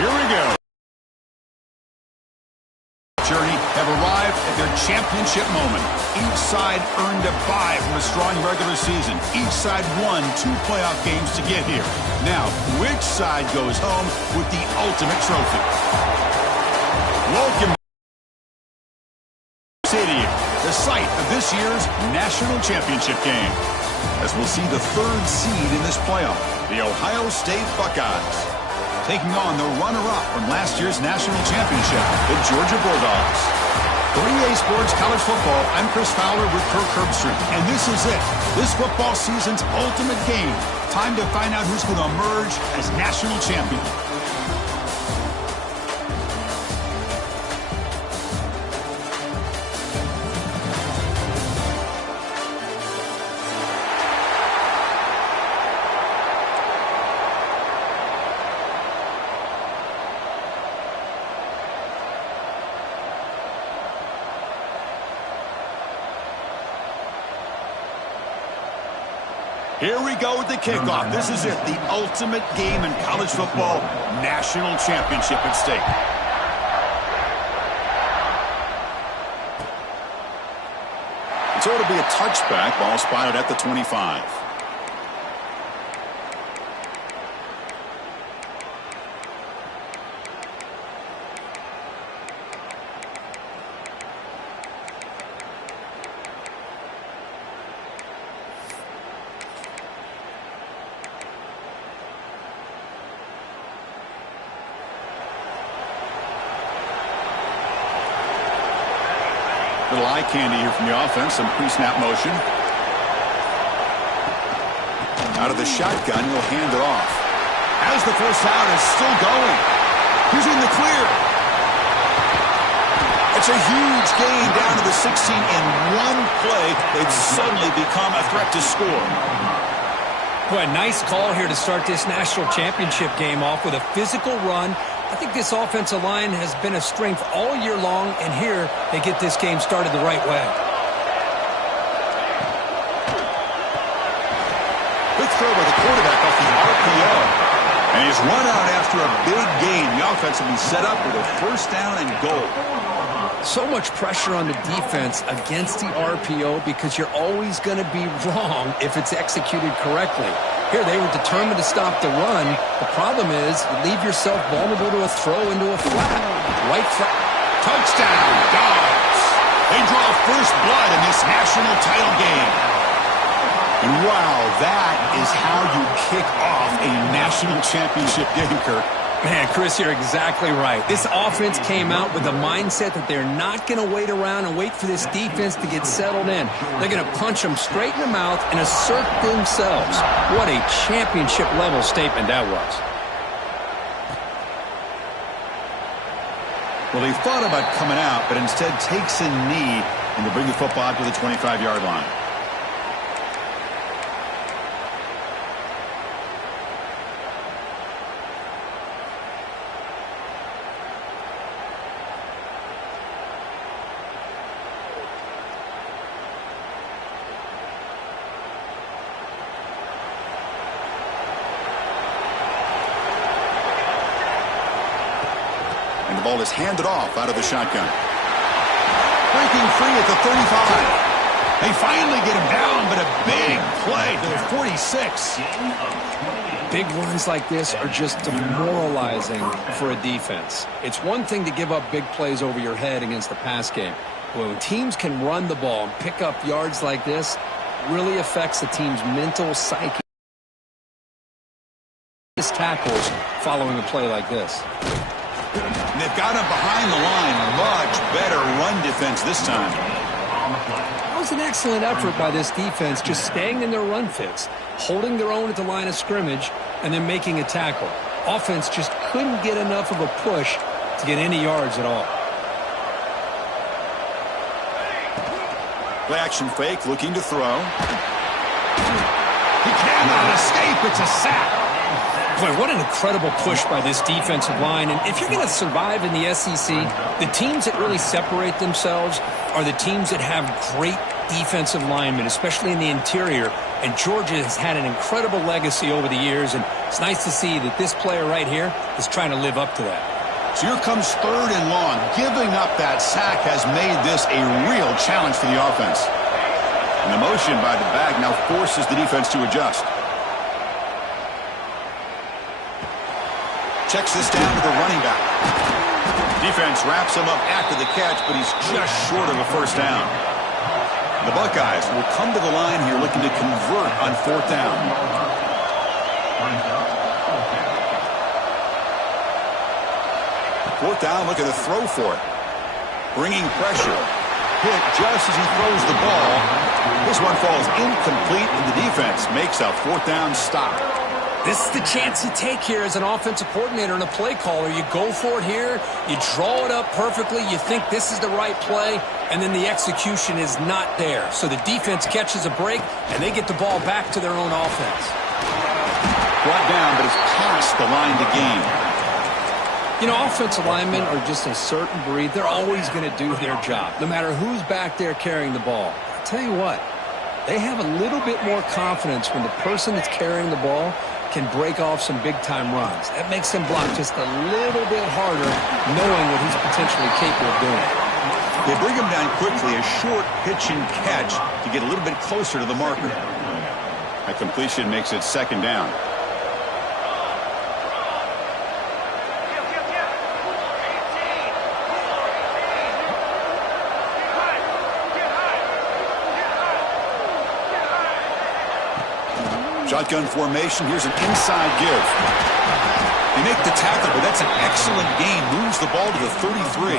Here we go. Journey have arrived at their championship moment. Each side earned a bye from a strong regular season. Each side won 2 playoff games to get here. Now, which side goes home with the ultimate trophy? Welcome Stadium, the site of this year's national championship game. As we'll see the 3rd seed in this playoff, the Ohio State Buckeyes, taking on the runner-up from last year's national championship, the Georgia Bulldogs. 3A Sports College Football, I'm Chris Fowler with Kirk Herbstreit, and this is it. This football season's ultimate game. Time to find out who's going to emerge as national champion. Here we go with the kickoff. This is it, the ultimate game in college football, national championship at stake. And so it'll be a touchback, ball spotted at the 25. Little eye candy here from the offense, some pre-snap motion. Out of the shotgun, he'll hand it off. As the first down is still going. He's in the clear. It's a huge gain down to the 16 in one play. They've suddenly become a threat to score. Boy, a nice call here to start this national championship game off with a physical run. I think this offensive line has been a strength all year long, and here they get this game started the right way. Quick throw by the quarterback off the RPO. And he's run out after a big gain. The offense will be set up with a first down and goal. So much pressure on the defense against the RPO because you're always going to be wrong if it's executed correctly. Here, they were determined to stop the run. The problem is you leave yourself vulnerable to a throw into a flat. Right flat. Touchdown, Dogs. They draw first blood in this national title game. And wow, that is how you kick off a national championship game, Kirk. Man, Chris, you're exactly right. This offense came out with the mindset that they're not going to wait around and wait for this defense to get settled in. They're going to punch them straight in the mouth and assert themselves. What a championship-level statement that was. Well, he thought about coming out, but instead takes a knee and to bring the football out to the 25-yard line. And the ball is handed off out of the shotgun. Breaking free at the 35. They finally get him down, but a big play to the 46. Big runs like this are just demoralizing for a defense. It's one thing to give up big plays over your head against the pass game. But when teams can run the ball and pick up yards like this, it really affects the team's mental psyche. Tackles following a play like this. And they've got him behind the line. Much better run defense this time. That was an excellent effort by this defense, just staying in their run fits, holding their own at the line of scrimmage, and then making a tackle. Offense just couldn't get enough of a push to get any yards at all. Play action fake, looking to throw. He cannot escape. It's a sack. Boy, what an incredible push by this defensive line. And if you're going to survive in the SEC, the teams that really separate themselves are the teams that have great defensive linemen, especially in the interior, and Georgia has had an incredible legacy over the years, and it's nice to see that this player right here is trying to live up to that. So here comes 3rd and long. Giving up that sack has made this a real challenge for the offense. And the motion by the back now forces the defense to adjust. Checks this down to the running back. Defense wraps him up after the catch, but he's just short of a first down. The Buckeyes will come to the line here looking to convert on 4th down. 4th down, looking to throw for it. Bringing pressure. Hit just as he throws the ball. This one falls incomplete, and the defense makes a 4th down stop. This is the chance you take here as an offensive coordinator and a play caller. You go for it here. You draw it up perfectly. You think this is the right play, and then the execution is not there. So the defense catches a break, and they get the ball back to their own offense. Brought down, but it's past the line to gain. You know, offensive linemen are just a certain breed. They're always going to do their job, no matter who's back there carrying the ball. I'll tell you what, they have a little bit more confidence when the person that's carrying the ball can break off some big-time runs. That makes them block just a little bit harder, knowing what he's potentially capable of doing. They bring him down quickly, a short pitch and catch to get a little bit closer to the marker. That completion makes it 2nd down. Shotgun formation. Here's an inside give. They make the tackle, but that's an excellent gain. Moves the ball to the 33.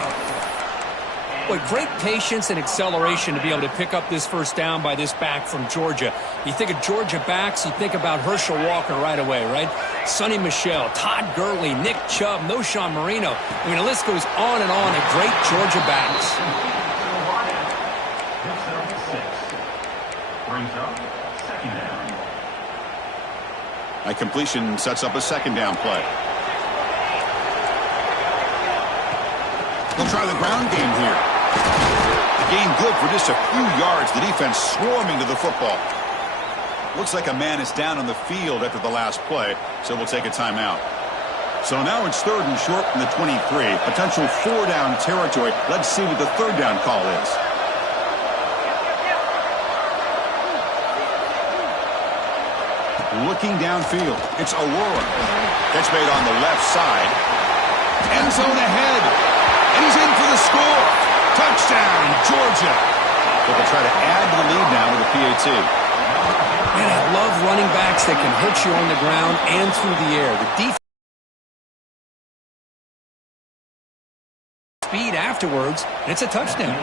Boy, great patience and acceleration to be able to pick up this first down by this back from Georgia. You think of Georgia backs, you think about Herschel Walker right away, right? Sonny Michel, Todd Gurley, Nick Chubb, Noshawn Marino. I mean, the list goes on and on of great Georgia backs. That completion sets up a 2nd down play. They'll try the ground game here. The gain good for just a few yards. The defense swarming to the football. Looks like a man is down on the field after the last play, so we'll take a timeout. So now it's 3rd and short from the 23. Potential 4-down territory. Let's see what the 3rd down call is. Looking downfield. It's Aurora. Catch made on the left side. End zone ahead. And he's in for the score. Touchdown, Georgia. But they'll try to add to the lead now with a PAT. Man, I love running backs that can hurt you on the ground and through the air. The defense speed afterwards, and it's a touchdown.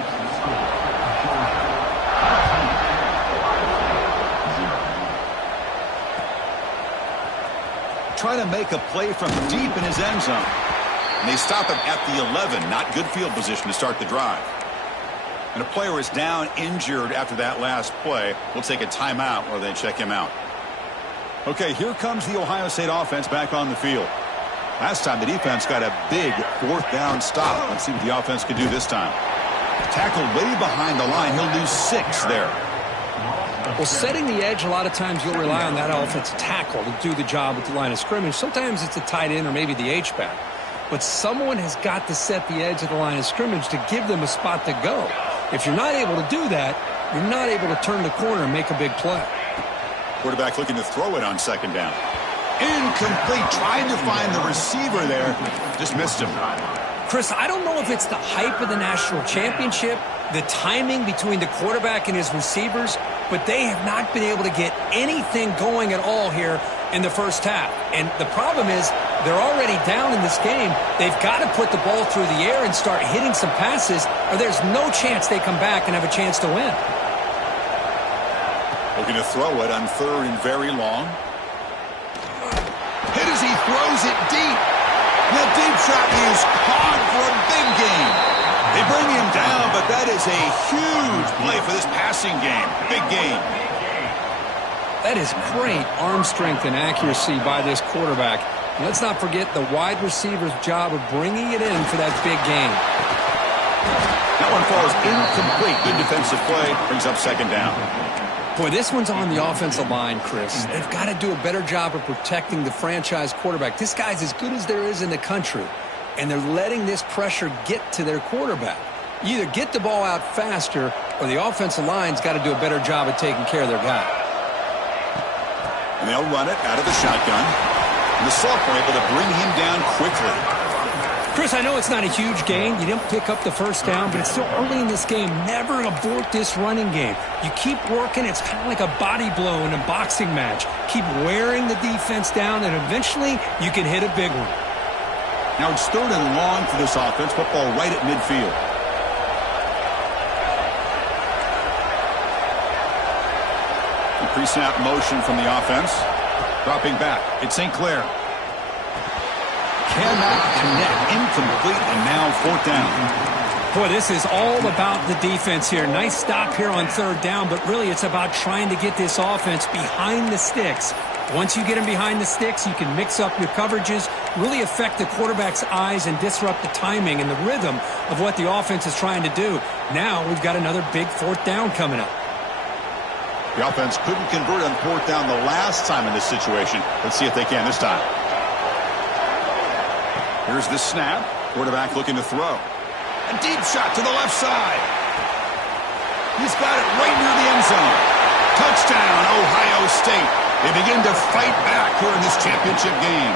Trying to make a play from deep in his end zone. And they stop him at the 11. Not good field position to start the drive. And a player is down injured after that last play. We'll take a timeout or they check him out. Okay, here comes the Ohio State offense back on the field. Last time the defense got a big 4th down stop. Let's see what the offense can do this time. Tackled way behind the line. He'll lose 6 there. Well, setting the edge, a lot of times you'll rely on that offensive tackle to do the job at the line of scrimmage. Sometimes it's a tight end or maybe the H-back. But someone has got to set the edge of the line of scrimmage to give them a spot to go. If you're not able to do that, you're not able to turn the corner and make a big play. Quarterback looking to throw it on 2nd down. Incomplete. Trying to find the receiver there. Just missed him. Chris, I don't know if it's the hype of the national championship, the timing between the quarterback and his receivers, but they have not been able to get anything going at all here in the first half. And the problem is they're already down in this game. They've got to put the ball through the air and start hitting some passes, or there's no chance they come back and have a chance to win. Looking to throw it on 3rd and very long. Hit as he throws it deep. The deep shot is caught for a big gain. They bring him down, but that is a huge play for this passing game. Big gain. That is great arm strength and accuracy by this quarterback. And let's not forget the wide receiver's job of bringing it in for that big gain. That one falls incomplete. Good defensive play. Brings up second down. Boy, this one's on the offensive line, Chris. They've got to do a better job of protecting the franchise quarterback. This guy's as good as there is in the country, and they're letting this pressure get to their quarterback. You either get the ball out faster, or the offensive line's got to do a better job of taking care of their guy. And they'll run it out of the shotgun. And the sophomore able to bring him down quickly. Chris, I know it's not a huge gain. You didn't pick up the first down, but it's still early in this game. Never abort this running game. You keep working. It's kind of like a body blow in a boxing match. Keep wearing the defense down, and eventually you can hit a big one. Now it's 3rd and long for this offense. Football right at midfield. The pre-snap motion from the offense. Dropping back. It's St. Clair. Cannot connect. Incomplete, and now 4th down. Boy, this is all about the defense here. Nice stop here on 3rd down, but really it's about trying to get this offense behind the sticks. Once you get them behind the sticks, you can mix up your coverages, really affect the quarterback's eyes and disrupt the timing and the rhythm of what the offense is trying to do. Now we've got another big 4th down coming up. The offense couldn't convert on 4th down the last time in this situation. Let's see if they can this time. Here's the snap. Quarterback looking to throw. A deep shot to the left side. He's got it right near the end zone. Touchdown, Ohio State. They begin to fight back here in this championship game.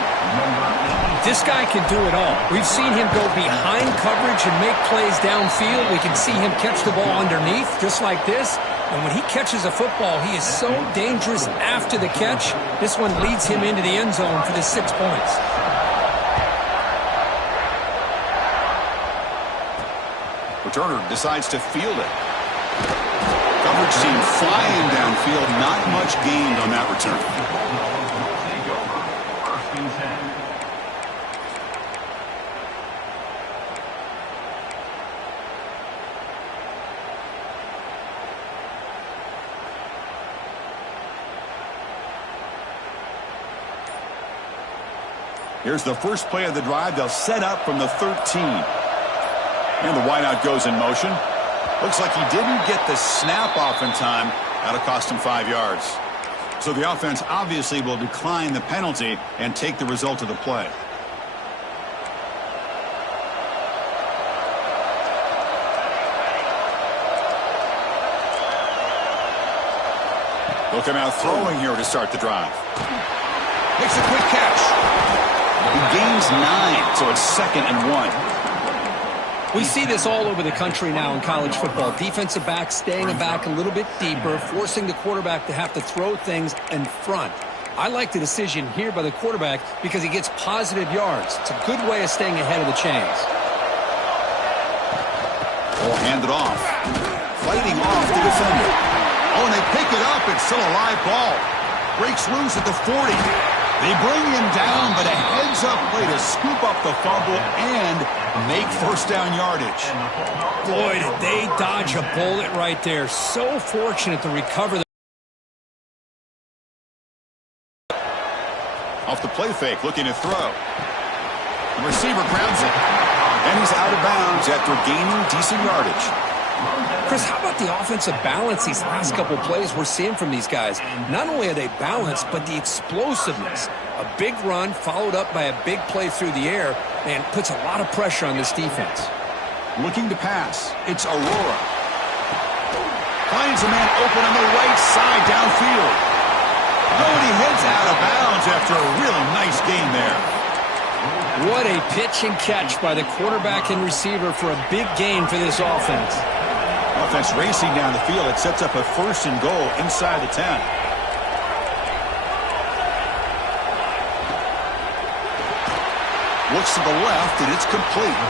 This guy can do it all. We've seen him go behind coverage and make plays downfield. We can see him catch the ball underneath, just like this. And when he catches a football, he is so dangerous after the catch. This one leads him into the end zone for the 6 points. Returner decides to field it. Coverage team flying downfield. Not much gained on that return. Here's the first play of the drive. They'll set up from the 13. And the wideout goes in motion. Looks like he didn't get the snap off in time. That'll cost him 5 yards. So the offense obviously will decline the penalty and take the result of the play. They'll come out throwing here to start the drive. Makes a quick catch. He gains 9, so it's 2nd and 1. We see this all over the country now in college football. Defensive backs staying back a little bit deeper, forcing the quarterback to have to throw things in front. I like the decision here by the quarterback because he gets positive yards. It's a good way of staying ahead of the chains. Ball handed off. Fighting off the defender. Oh, and they pick it up. It's still a live ball. Breaks loose at the 40. They bring him down, but a heads-up play to scoop up the fumble and make 1st down yardage. Boy, did they dodge a bullet right there. So fortunate to recover. Off the play fake, looking to throw. The receiver grabs it, and he's out of bounds after gaining decent yardage. Chris, how about the offensive balance these last couple plays we're seeing from these guys? Not only are they balanced, but the explosiveness. A big run followed up by a big play through the air, and puts a lot of pressure on this defense. Looking to pass. It's Aurora. Finds a man open on the right side downfield. Oh, and he heads out of bounds after a really nice gain there. What a pitch and catch by the quarterback and receiver for a big gain for this offense. Offense racing down the field. It sets up a 1st and goal inside the 10. Looks to the left, and it's complete.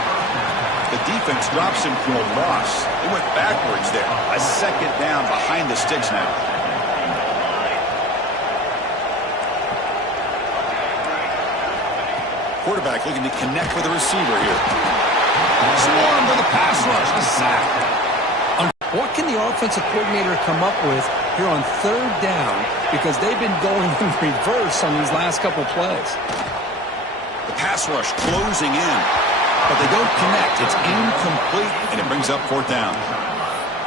The defense drops him for a loss. They went backwards there. A 2nd down behind the sticks now. Quarterback looking to connect with the receiver here. Swarmed by the pass rush. A sack. What can the offensive coordinator come up with here on 3rd down? Because they've been going in reverse on these last couple plays. The pass rush closing in. but they don't connect. It's incomplete, and it brings up fourth down.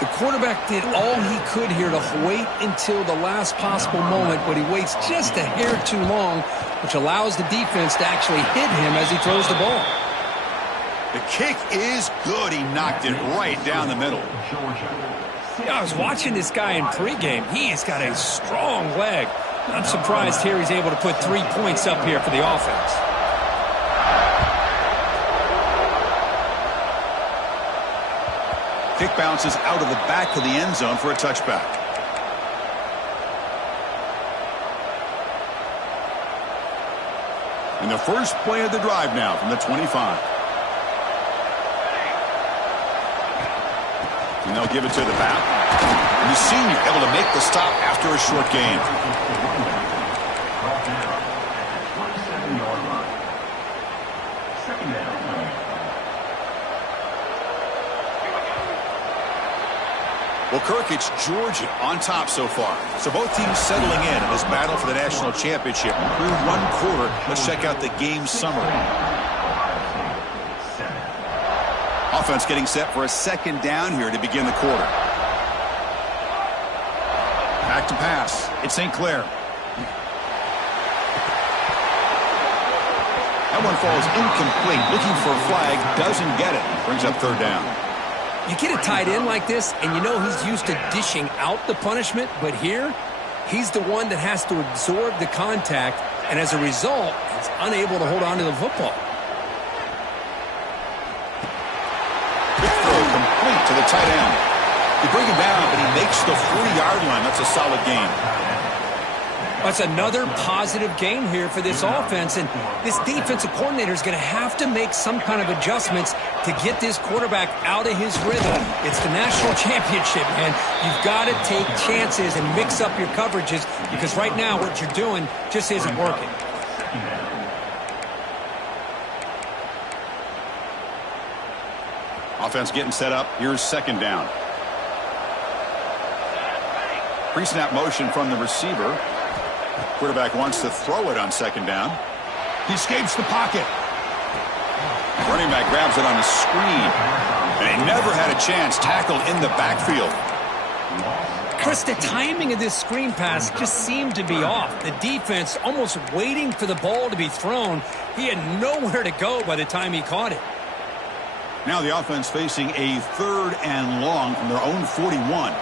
The quarterback did all he could here to wait until the last possible moment, but he waits just a hair too long, which allows the defense to actually hit him as he throws the ball. The kick is good. He knocked it right down the middle. Yeah, I was watching this guy in pregame. He has got a strong leg. I'm surprised here he's able to put 3 points up here for the offense. Kick bounces out of the back of the end zone for a touchback. And the first play of the drive now from the 25. And they'll give it to the back. And the senior able to make the stop after a short gain. Well, Kirk, it's Georgia on top so far. So both teams settling in this battle for the national championship. Through one quarter, let's check out the game summary. Offense getting set for a second down here to begin the quarter. Back to pass. It's St. Clair. That one falls incomplete. Looking for a flag. Doesn't get it. Brings up third down. You get a tight end like this, and you know he's used to dishing out the punishment, but here, he's the one that has to absorb the contact, and as a result, he's unable to hold on to the football. Quick throw complete to the tight end. They bring him down, but he makes the 40-yard line. That's a solid gain. That's another positive gain here for this offense, and this defensive coordinator is going to have to make some kind of adjustments to get this quarterback out of his rhythm. It's the national championship, man. You've got to take chances and mix up your coverages because right now what you're doing just isn't working. Offense getting set up. Here's second down. Pre-snap motion from the receiver. Quarterback wants to throw it on second down. He escapes the pocket. Running back grabs it on the screen. And he never had a chance. Tackle in the backfield. Chris, the timing of this screen pass just seemed to be off. The defense almost waiting for the ball to be thrown. He had nowhere to go by the time he caught it. Now the offense facing a third and long from their own 41.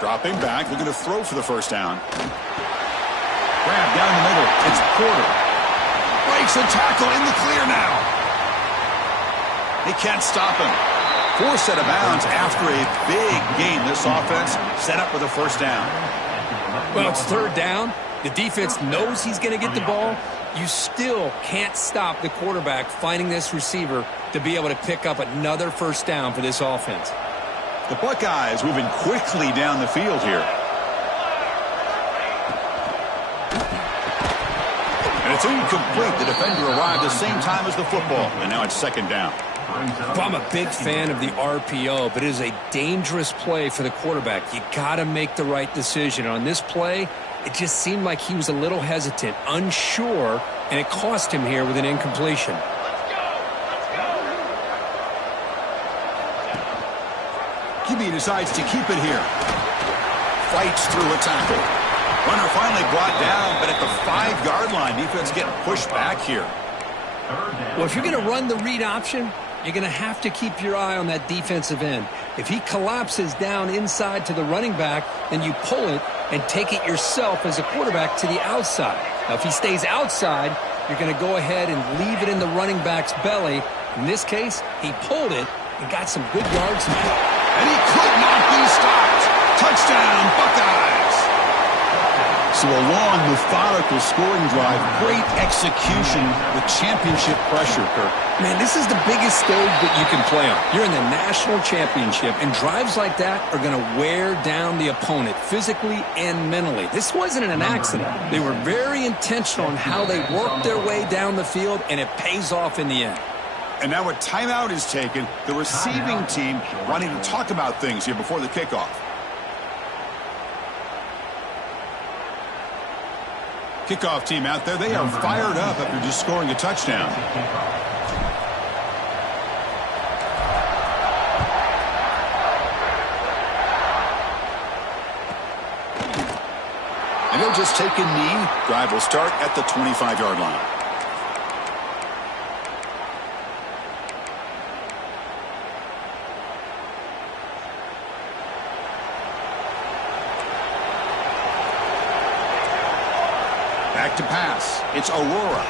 Dropping back, looking to throw for the first down. Grab down the middle. It's Porter. Breaks a tackle in the clear now. They can't stop him. Forced out of bounds after a big game. This offense set up with a first down. Well, it's third down. The defense knows he's going to get the ball. You still can't stop the quarterback finding this receiver to be able to pick up another first down for this offense. The Buckeyes moving quickly down the field here. And it's incomplete. The defender arrived the same time as the football. And now it's second down. Well, I'm a big fan of the RPO, but it is a dangerous play for the quarterback. You got to make the right decision. On this play, it just seemed like he was a little hesitant, unsure, and it cost him here with an incompletion. QB decides to keep it here. Fights through a tackle. Runner finally brought down, but at the 5-yard line, defense getting pushed back here. Well, if you're going to run the read option, you're going to have to keep your eye on that defensive end. If he collapses down inside to the running back, then you pull it and take it yourself as a quarterback to the outside. Now, if he stays outside, you're going to go ahead and leave it in the running back's belly. In this case, he pulled it and got some good yards now. And he could not be stopped. Touchdown, Buckeyes. So a long, methodical scoring drive, great execution with championship pressure, Kirk. Man, this is the biggest stage that you can play on. You're in the national championship, and drives like that are going to wear down the opponent physically and mentally. This wasn't an accident. They were very intentional on how they worked their way down the field, and it pays off in the end. And now a timeout is taken. The receiving team wanting to talk about things here before the kickoff. Kickoff team out there, they are fired up after just scoring a touchdown. And they'll just take a knee. Drive will start at the 25-yard line. Back to pass. It's Aurora.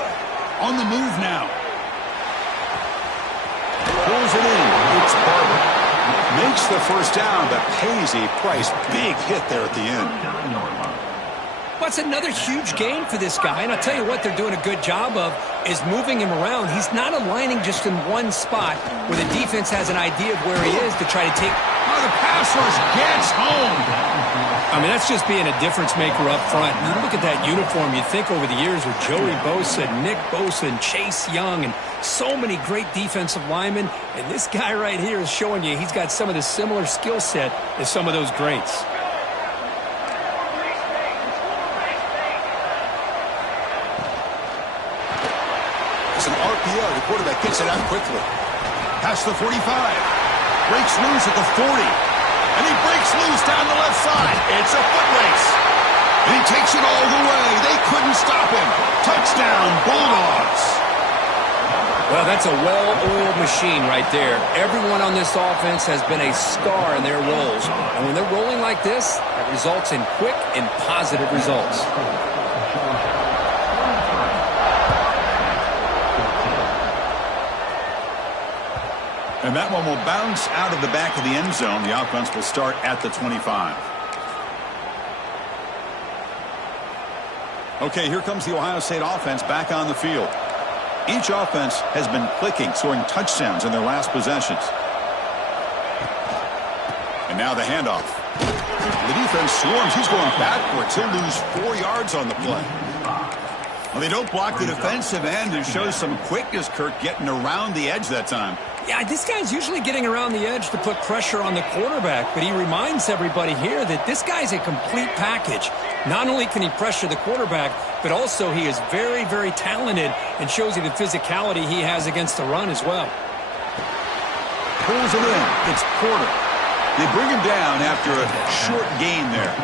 On the move now. Pulls it in. It's Barber. Makes the first down, but pays a price. Big hit there at the end. Well, it's another huge gain for this guy, and I'll tell you what they're doing a good job of is moving him around. He's not aligning just in one spot where the defense has an idea of where he is to try to take. Oh, the pass rush gets home. I mean, that's just being a difference maker up front. And you look at that uniform, you think over the years with Joey Bosa, Nick Bosa, and Chase Young, and so many great defensive linemen. And this guy right here is showing you he's got some of the similar skill set as some of those greats. It's an RPO. The quarterback gets it out quickly. Past the 45. Breaks loose at the 40. And he breaks loose down the left side. It's a foot race. And he takes it all the way. They couldn't stop him. Touchdown, Bulldogs. Well, that's a well-oiled machine right there. Everyone on this offense has been a star in their roles. And when they're rolling like this, it results in quick and positive results. And that one will bounce out of the back of the end zone. The offense will start at the 25. Okay, here comes the Ohio State offense back on the field. Each offense has been clicking, scoring touchdowns in their last possessions. And now the handoff. The defense swarms. He's going backwards. He'll lose 4 yards on the play. Well, they don't block the defensive end and show some quickness, Kirk, getting around the edge that time. Yeah, this guy's usually getting around the edge to put pressure on the quarterback, but he reminds everybody here that this guy's a complete package. Not only can he pressure the quarterback, but also he is very, very talented and shows you the physicality he has against the run as well. Pulls it in. It's Porter. They bring him down after a short gain there.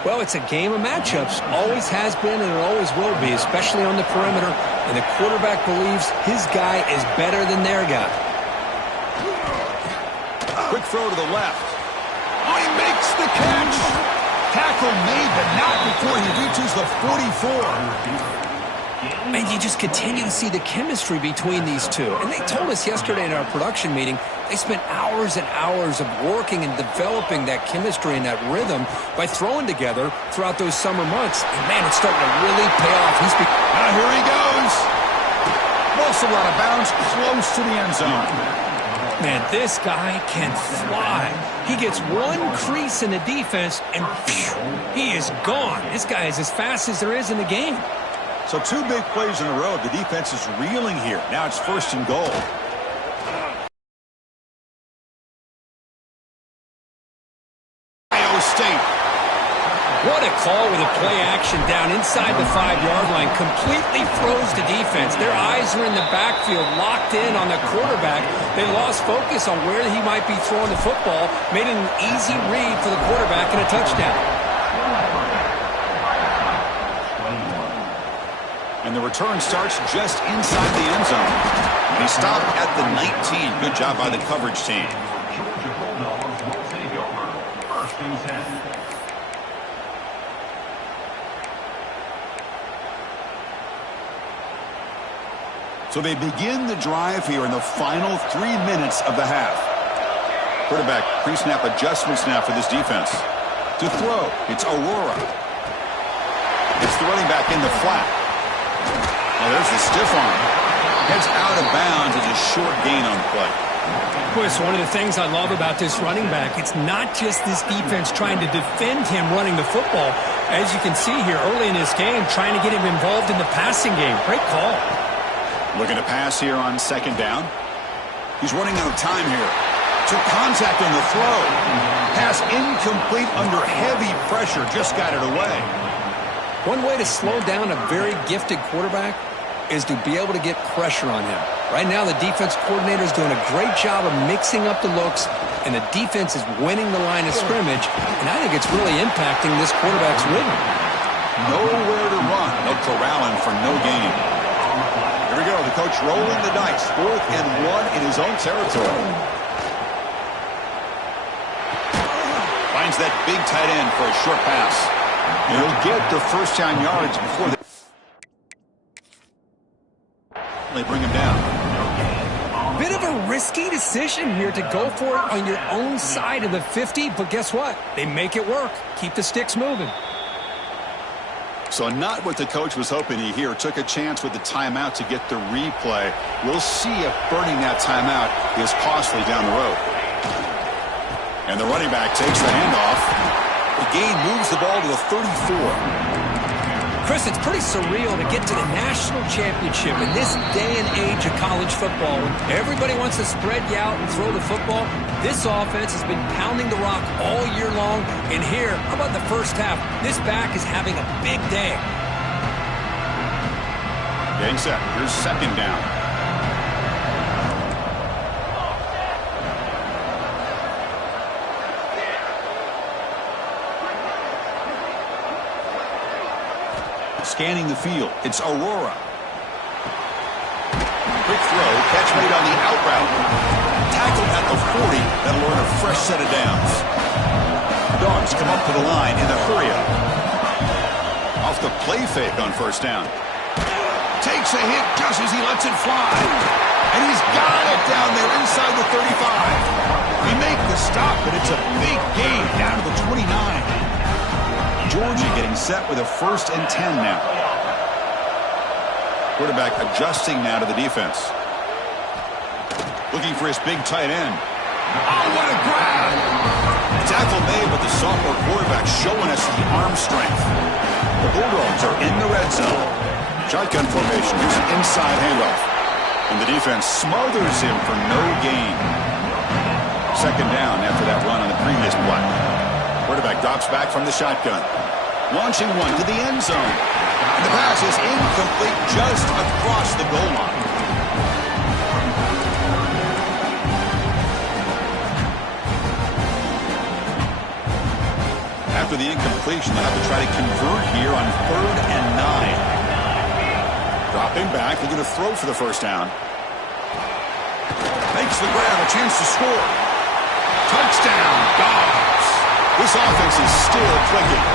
Well, it's a game of matchups. Always has been and it always will be, especially on the perimeter. And the quarterback believes his guy is better than their guy. Quick throw to the left. Oh, he makes the catch. Tackle made, but not before he reaches the 44. And you just continue to see the chemistry between these two. And they told us yesterday in our production meeting, they spent hours and hours of working and developing that chemistry and that rhythm by throwing together throughout those summer months. And, man, it's starting to really pay off. Now here he goes. Also out of bounds, close to the end zone. Man, this guy can fly. He gets one crease in the defense, and phew, he is gone. This guy is as fast as there is in the game. So 2 big plays in a row. The defense is reeling here. Now it's 1st and goal. Ohio State. What a call with a play action down inside the 5-yard line. Completely throws the defense. Their eyes are in the backfield, locked in on the quarterback. They lost focus on where he might be throwing the football. Made it an easy read for the quarterback and a touchdown. And the return starts just inside the end zone. And he stopped at the 19. Good job by the coverage team. So they begin the drive here in the final 3 minutes of the half. Quarterback pre-snap adjustments now for this defense. To throw, it's Aurora. It's the running back in the flat. Oh, there's the stiff arm. Heads out of bounds as a short gain on the play. Boy, it's one of the things I love about this running back. It's not just this defense trying to defend him running the football. As you can see here early in this game, trying to get him involved in the passing game. Great call. Looking to pass here on second down. He's running out of time here. Took contact on the throw. Pass incomplete under heavy pressure. Just got it away. One way to slow down a very gifted quarterback is to be able to get pressure on him. Right now, the defense coordinator is doing a great job of mixing up the looks, and the defense is winning the line of scrimmage, and I think it's really impacting this quarterback's rhythm. Nowhere to run. They'll corral him for no gain. Here we go. The coach rolling the dice. 4th and 1 in his own territory. Finds that big tight end for a short pass. He'll get the first down yards before they bring him down. Bit of a risky decision here to go for it on your own side of the 50, but guess what? They make it work. Keep the sticks moving. So not what the coach was hoping to hear. Took a chance with the timeout to get the replay. We'll see if burning that timeout is costly down the road. And the running back takes the handoff. The gain moves the ball to the 34. Chris, it's pretty surreal to get to the national championship in this day and age of college football. When everybody wants to spread you out and throw the football, this offense has been pounding the rock all year long. And here, how about the first half? This back is having a big day. Getting set. Here's second down. Scanning the field. It's Aurora. Quick throw. Catch made on the out route. Tackled at the 40. That'll earn a fresh set of downs. Dogs come up to the line in the hurry-up. Off the play fake on first down. Takes a hit just as he lets it fly. And he's got it down there inside the 35. They make the stop, but it's a big gain down to the 29. Georgia getting set with a 1st and 10 now. Quarterback adjusting now to the defense. Looking for his big tight end. Oh, what a grab! Tackle made, but the sophomore quarterback showing us the arm strength. The Bulldogs are in the red zone. Shotgun formation. Here's an inside handoff. And the defense smothers him for no gain. Second down after that run on the previous play. Quarterback drops back from the shotgun. Launching one to the end zone. And the pass is incomplete just across the goal line. After the incompletion, they'll have to try to convert here on 3rd and 9. Dropping back, looking to throw for the first down. Makes the grab, a chance to score. Touchdown, Dogs. This offense is still clicking.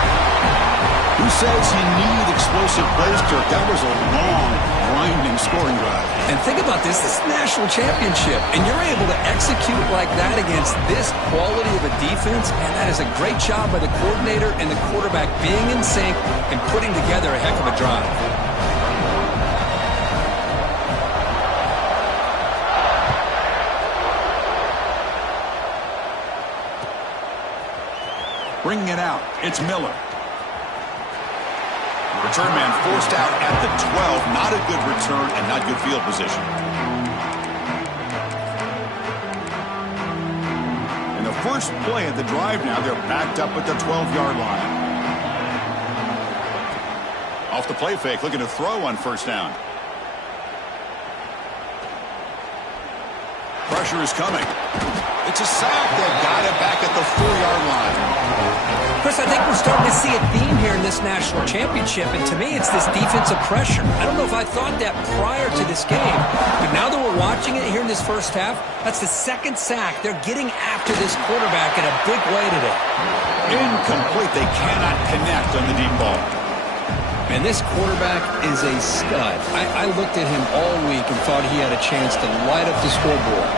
Who says you need explosive plays, Kirk? That was a long, grinding scoring drive. And think about this. This is a national championship, and you're able to execute like that against this quality of a defense, and that is a great job by the coordinator and the quarterback being in sync and putting together a heck of a drive. Bringing it out, it's Miller. Return man forced out at the 12. Not a good return and not good field position. In the first play of the drive now, they're backed up at the 12-yard line. Off the play fake, looking to throw on first down. Pressure is coming. It's a sack. They've got it back at the 4-yard line. Chris, I think we're starting to see a theme here in this national championship, and to me it's this defensive pressure. I don't know if I thought that prior to this game, but now that we're watching it here in this first half, that's the 2nd sack. They're getting after this quarterback in a big way today. Incomplete. They cannot connect on the deep ball. And this quarterback is a stud. I looked at him all week and thought he had a chance to light up the scoreboard.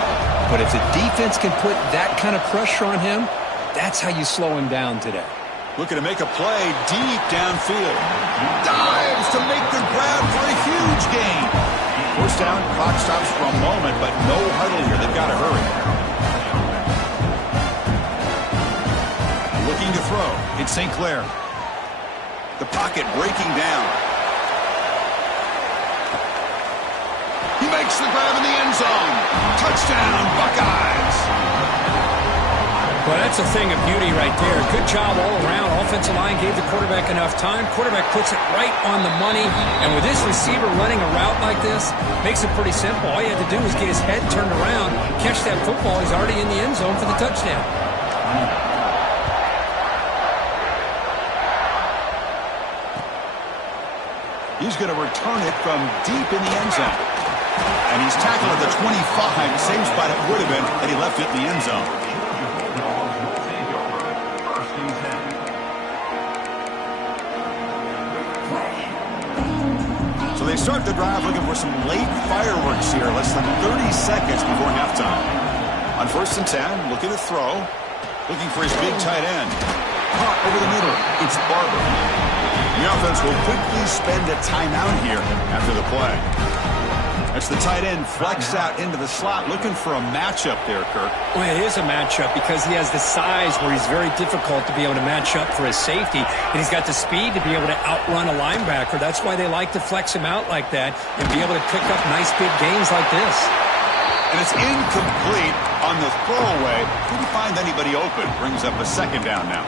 But if the defense can put that kind of pressure on him, that's how you slow him down today. Looking to make a play deep downfield. Dives to make the grab for a huge gain. First down, clock stops for a moment, but no huddle here. They've got to hurry. Looking to throw. It's St. Clair. The pocket breaking down. He makes the grab in the end zone. Touchdown, Buckeyes. Well, that's a thing of beauty right there. Good job all around. Offensive line gave the quarterback enough time. Quarterback puts it right on the money. And with this receiver running a route like this, makes it pretty simple. All you had to do was get his head turned around, catch that football. He's already in the end zone for the touchdown. He's going to return it from deep in the end zone. And he's tackled at the 25, same spot it would have been had he left it in the end zone. So they start the drive looking for some late fireworks here, less than 30 seconds before halftime. On 1st and 10, looking to throw, looking for his big tight end. Caught over the middle, it's Barber. The offense will quickly spend a timeout here after the play. That's the tight end flexed out into the slot, looking for a matchup there, Kirk. Well, it is a matchup because he has the size where he's very difficult to be able to match up for his safety, and he's got the speed to be able to outrun a linebacker. That's why they like to flex him out like that and be able to pick up nice big gains like this. And it's incomplete on the throwaway. Couldn't find anybody open. Brings up a 2nd down now.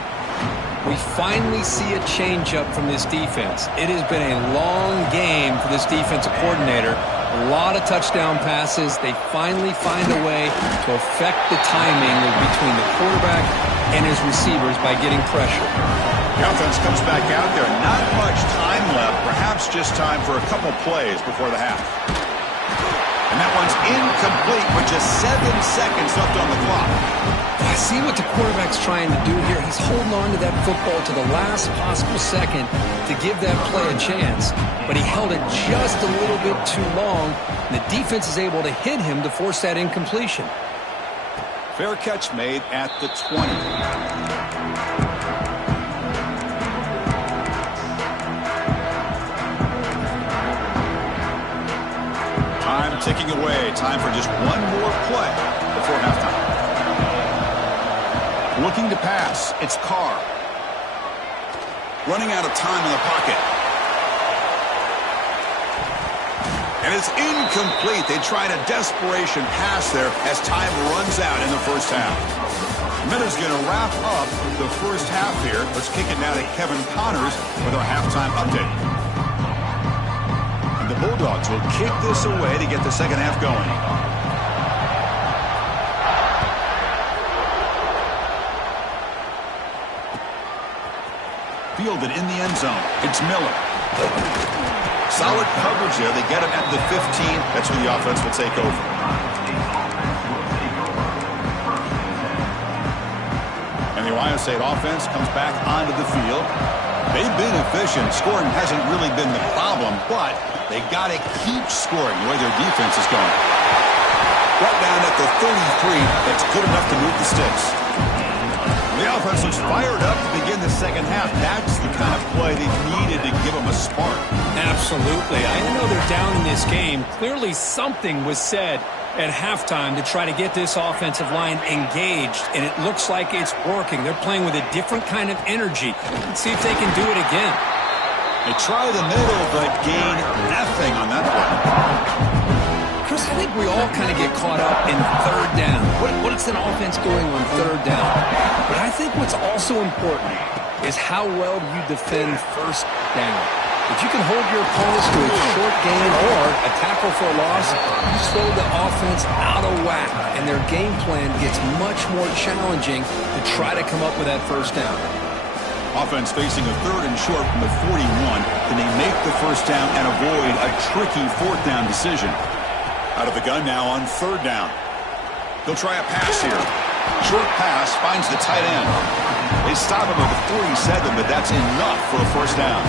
We finally see a change-up from this defense. It has been a long game for this defensive coordinator. A lot of touchdown passes. They finally find a way to affect the timing between the quarterback and his receivers by getting pressure. The offense comes back out there. Not much time left. Perhaps just time for a couple plays before the half. And that one's incomplete with just 7 seconds left on the clock. I see what the quarterback's trying to do here. He's holding on to that football to the last possible second to give that play a chance. But he held it just a little bit too long. And the defense is able to hit him to force that incompletion. Fair catch made at the 20. Time ticking away. Time for just one more play before halftime. Looking to pass. It's Carr. Running out of time in the pocket. And it's incomplete. They tried a desperation pass there as time runs out in the first half. Minuta's going to wrap up the first half here. Let's kick it now to Kevin Connors with our halftime update. And the Bulldogs will kick this away to get the second half going. Fielded in the end zone. It's Miller. Solid coverage there. They get him at the 15. That's where the offense will take over. And the Ohio State offense comes back onto the field. They've been efficient. Scoring hasn't really been the problem, but they got to keep scoring the way their defense is going. Right down at the 33. That's good enough to move the sticks. The offense looks fired up to begin the second half. That's the kind of play they needed to give them a spark. Absolutely. I know they're down in this game. Clearly something was said at halftime to try to get this offensive line engaged, and it looks like it's working. They're playing with a different kind of energy. Let's see if they can do it again. They try the middle, but gain nothing on that play. Chris, I think we all kind of get caught up in 3rd down. What's an offense doing on 3rd down? But I think what's also important is how well you defend 1st down. If you can hold your opponents to a short gain or a tackle for a loss, you slow the offense out of whack, and their game plan gets much more challenging to try to come up with that 1st down. Offense facing a 3rd and short from the 41. Can they make the 1st down and avoid a tricky 4th down decision? Out of the gun now on 3rd down. They'll try a pass here. Short pass finds the tight end. They stop him at the 47, but that's enough for a 1st down.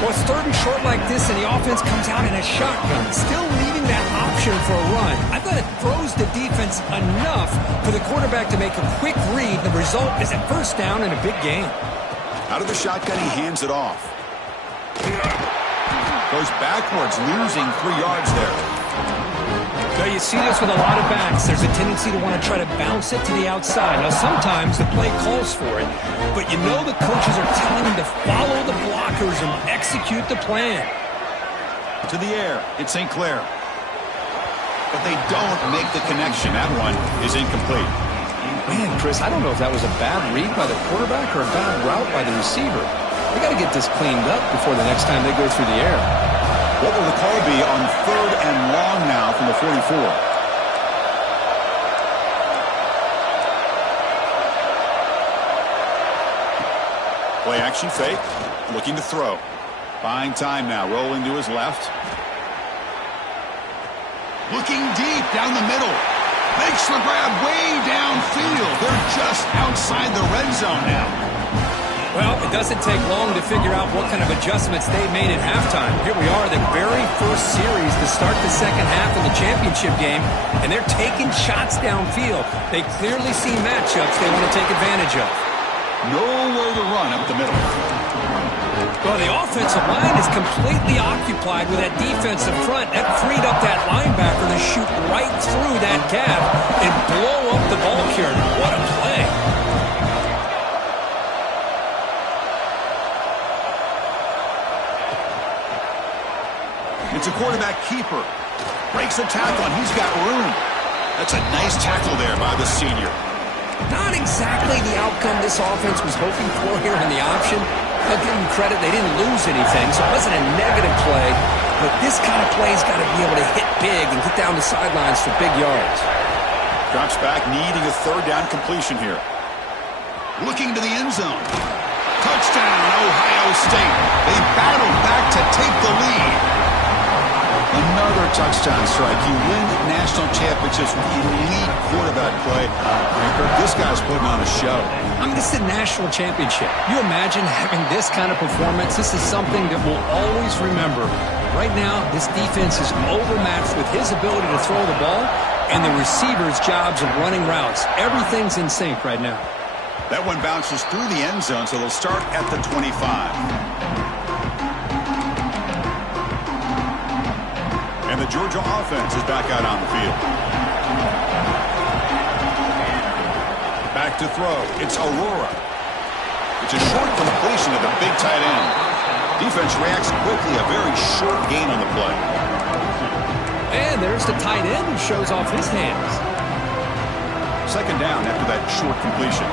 Well, it's third and short like this, and the offense comes out in a shotgun, still leaving that option for a run. I thought it throws the defense enough for the quarterback to make a quick read. The result is a first down in a big game. Out of the shotgun, he hands it off. Goes backwards, losing 3 yards there. Now, you see this with a lot of backs. There's a tendency to want to try to bounce it to the outside. Now, sometimes the play calls for it, but you know the coaches are telling them to follow the blockers and execute the plan. To the air, it's St. Clair. But they don't make the connection. That one is incomplete. Man, Chris, I don't know if that was a bad read by the quarterback or a bad route by the receiver. They got to get this cleaned up before the next time they go through the air. What will the call be on 3rd and long now from the 44? Play action fake, looking to throw. Buying time now, rolling to his left. Looking deep down the middle. Makes the grab way downfield. They're just outside the red zone now. Well, it doesn't take long to figure out what kind of adjustments they made at halftime. Here we are, the very first series to start the second half of the championship game, and they're taking shots downfield. They clearly see matchups they want to take advantage of. Nowhere to run up the middle. Well, the offensive line is completely occupied with that defensive front. That freed up that linebacker to shoot right through that gap and blow up the ball carrier. What a play. It's a quarterback keeper. Breaks the tackle, and he's got room. That's a nice tackle there by the senior. Not exactly the outcome this offense was hoping for here in the option. I'll give them credit. They didn't lose anything, so it wasn't a negative play. But this kind of play's got to be able to hit big and get down the sidelines for big yards. Drops back, needing a 3rd down completion here. Looking to the end zone. Touchdown, Ohio State. They battle back to take the lead. Another touchdown strike. You win national championships with elite quarterback play. This guy's putting on a show. I mean, this is a national championship. You imagine having this kind of performance? This is something that we'll always remember. Right now, this defense is overmatched with his ability to throw the ball and the receivers' jobs of running routes. Everything's in sync right now. That one bounces through the end zone, so they'll start at the 25. And the Georgia offense is back out on the field. Back to throw. It's Aurora. It's a short completion to the big tight end. Defense reacts quickly. A very short gain on the play. And there's the tight end who shows off his hands. 2nd down after that short completion.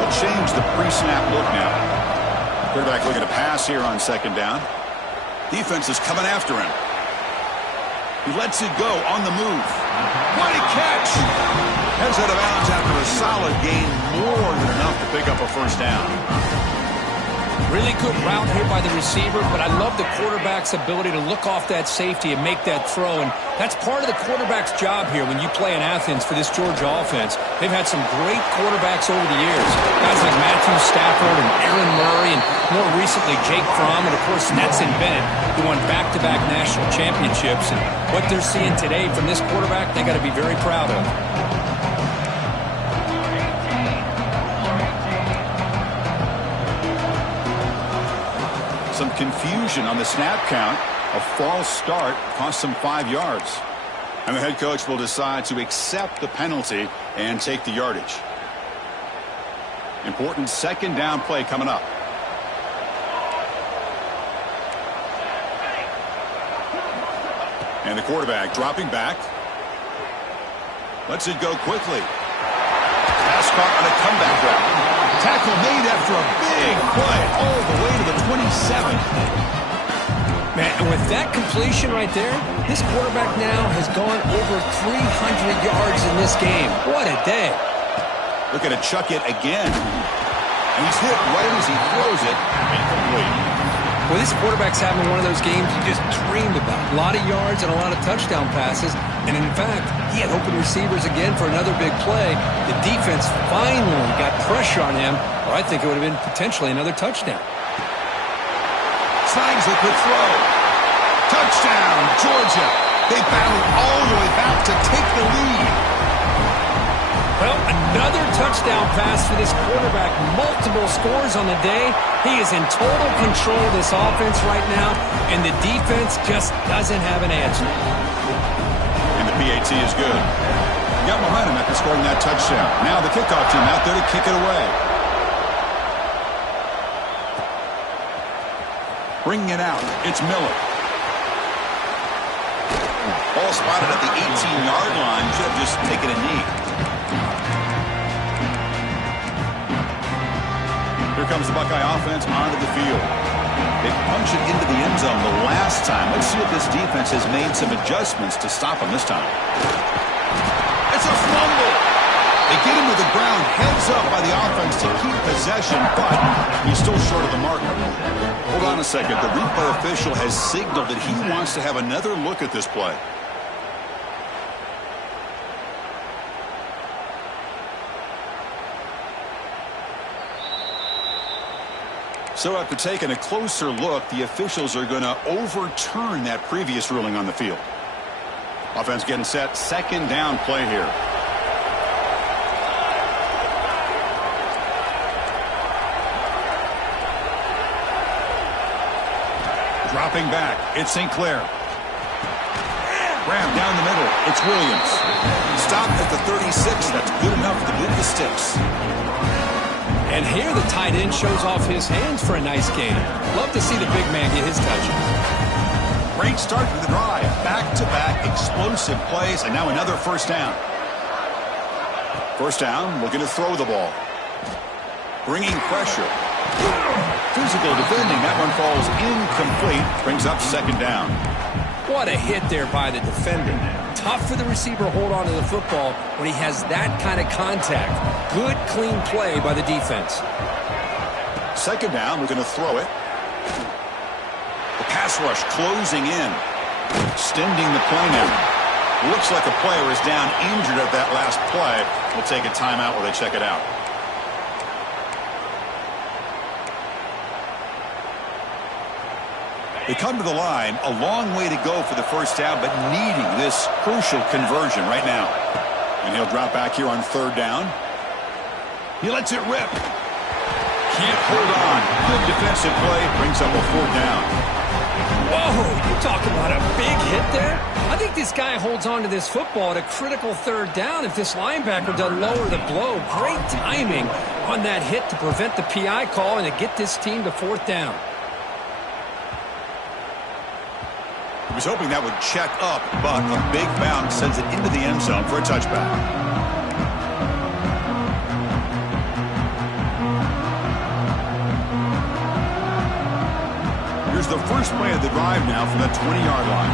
They'll change the pre-snap look now. Quarterback looking to pass here on 2nd down. Defense is coming after him. He lets it go on the move. What a catch! Heads out of bounds after a solid gain, more than enough to pick up a 1st down. Really good route here by the receiver, but I love the quarterback's ability to look off that safety and make that throw. And that's part of the quarterback's job here when you play in Athens for this Georgia offense. They've had some great quarterbacks over the years. Guys like Matthew Stafford and Aaron Murray and more recently Jake Fromm and, of course, Stetson Bennett, who won back-to-back national championships. And what they're seeing today from this quarterback, they got to be very proud of. Some confusion on the snap count. A false start cost them 5 yards. And the head coach will decide to accept the penalty and take the yardage. Important 2nd down play coming up. And the quarterback dropping back. Lets it go quickly. Pass caught on a comeback route. Tackle made after a big play all the way to the 27. Man, and with that completion right there, this quarterback now has gone over 300 yards in this game. What a day. Look at it, chuck it again. And he's hit right as he throws it. Incomplete. Well, this quarterback's having one of those games you just dreamed about. A lot of yards and a lot of touchdown passes. And in fact, he had open receivers again for another big play. The defense finally got pressure on him, or I think it would have been potentially another touchdown. Snags a quick throw. Touchdown, Georgia. They battled all the way back to take the lead. Well, another touchdown pass for this quarterback. Multiple scores on the day. He is in total control of this offense right now, and the defense just doesn't have an answer. And the PAT is good. Got momentum after scoring that touchdown. Now the kickoff team out there to kick it away. Bringing it out, it's Miller. Ball spotted at the 18-yard line. Should have just taken a knee. Here comes the Buckeye offense onto the field. They punch it into the end zone the last time. Let's see if this defense has made some adjustments to stop them this time. It's a fumble. They get him to the ground, heads up by the offense to keep possession, but he's still short of the mark. Hold on a second. The replay official has signaled that he wants to have another look at this play. So after taking a closer look, the officials are going to overturn that previous ruling on the field. Offense getting set. Second down play here. Dropping back. It's St. Clair. Ram down the middle. It's Williams. Stopped at the 36. That's good enough to move the sticks. And here the tight end shows off his hands for a nice gain. Love to see the big man get his touches. Great start to the drive. Back-to-back explosive plays, and now another first down. First down, looking to throw the ball. Bringing pressure. Physical defending. That one falls incomplete. Brings up second down. What a hit there by the defender. Tough for the receiver to hold on to the football when he has that kind of contact. Good, clean play by the defense. Second down, we're going to throw it. The pass rush closing in. Extending the play now. Looks like a player is down injured at that last play. We'll take a timeout while they check it out. They come to the line, a long way to go for the first down, but needing this crucial conversion right now. And he'll drop back here on third down. He lets it rip. Can't hold on. Good defensive play. Brings up a fourth down. Whoa, you talk about a big hit there? I think this guy holds on to this football at a critical third down if this linebacker doesn't lower the blow. Great timing on that hit to prevent the PI call and to get this team to fourth down. He was hoping that would check up, but a big bounce sends it into the end zone for a touchback. Here's the first play of the drive now from the 20-yard line.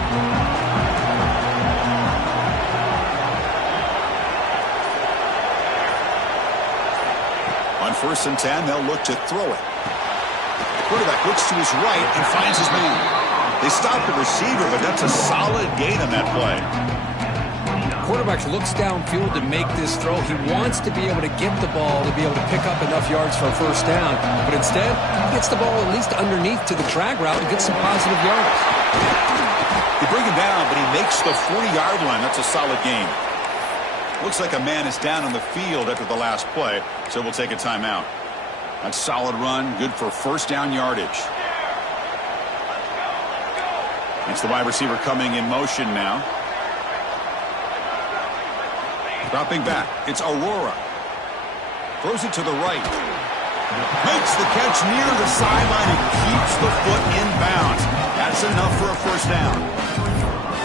On 1st and 10, they'll look to throw it. The quarterback looks to his right and finds his man. They stopped the receiver, but that's a solid gain on that play. Quarterback looks downfield to make this throw. He wants to be able to get the ball to be able to pick up enough yards for a first down, but instead, he gets the ball at least underneath to the drag route and gets some positive yards. They bring him down, but he makes the 40-yard line. That's a solid gain. Looks like a man is down on the field after the last play, so we'll take a timeout. That's a solid run, good for first down yardage. It's the wide receiver coming in motion now. Dropping back. It's Aurora. Throws it to the right. Makes the catch near the sideline and keeps the foot in bounds. That's enough for a first down.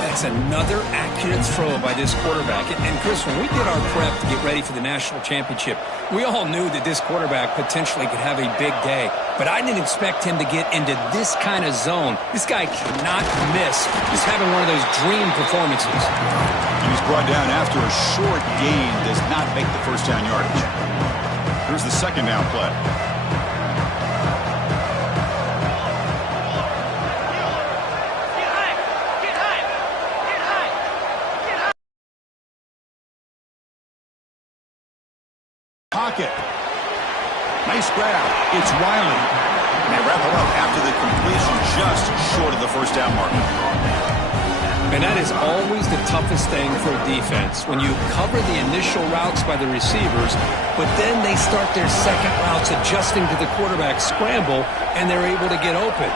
That's another accurate throw by this quarterback. And Chris, when we did our prep to get ready for the national championship, we all knew that this quarterback potentially could have a big day. But I didn't expect him to get into this kind of zone. This guy cannot miss. He's having one of those dream performances. And he's brought down after a short gain. Does not make the first down yardage. Here's the second down play. Pocket. Nice grab. It's Riley. They wrap it up after the completion just short of the first down marker. And that is always the toughest thing for a defense, when you cover the initial routes by the receivers, but then they start their second routes adjusting to the quarterback's scramble, and they're able to get open.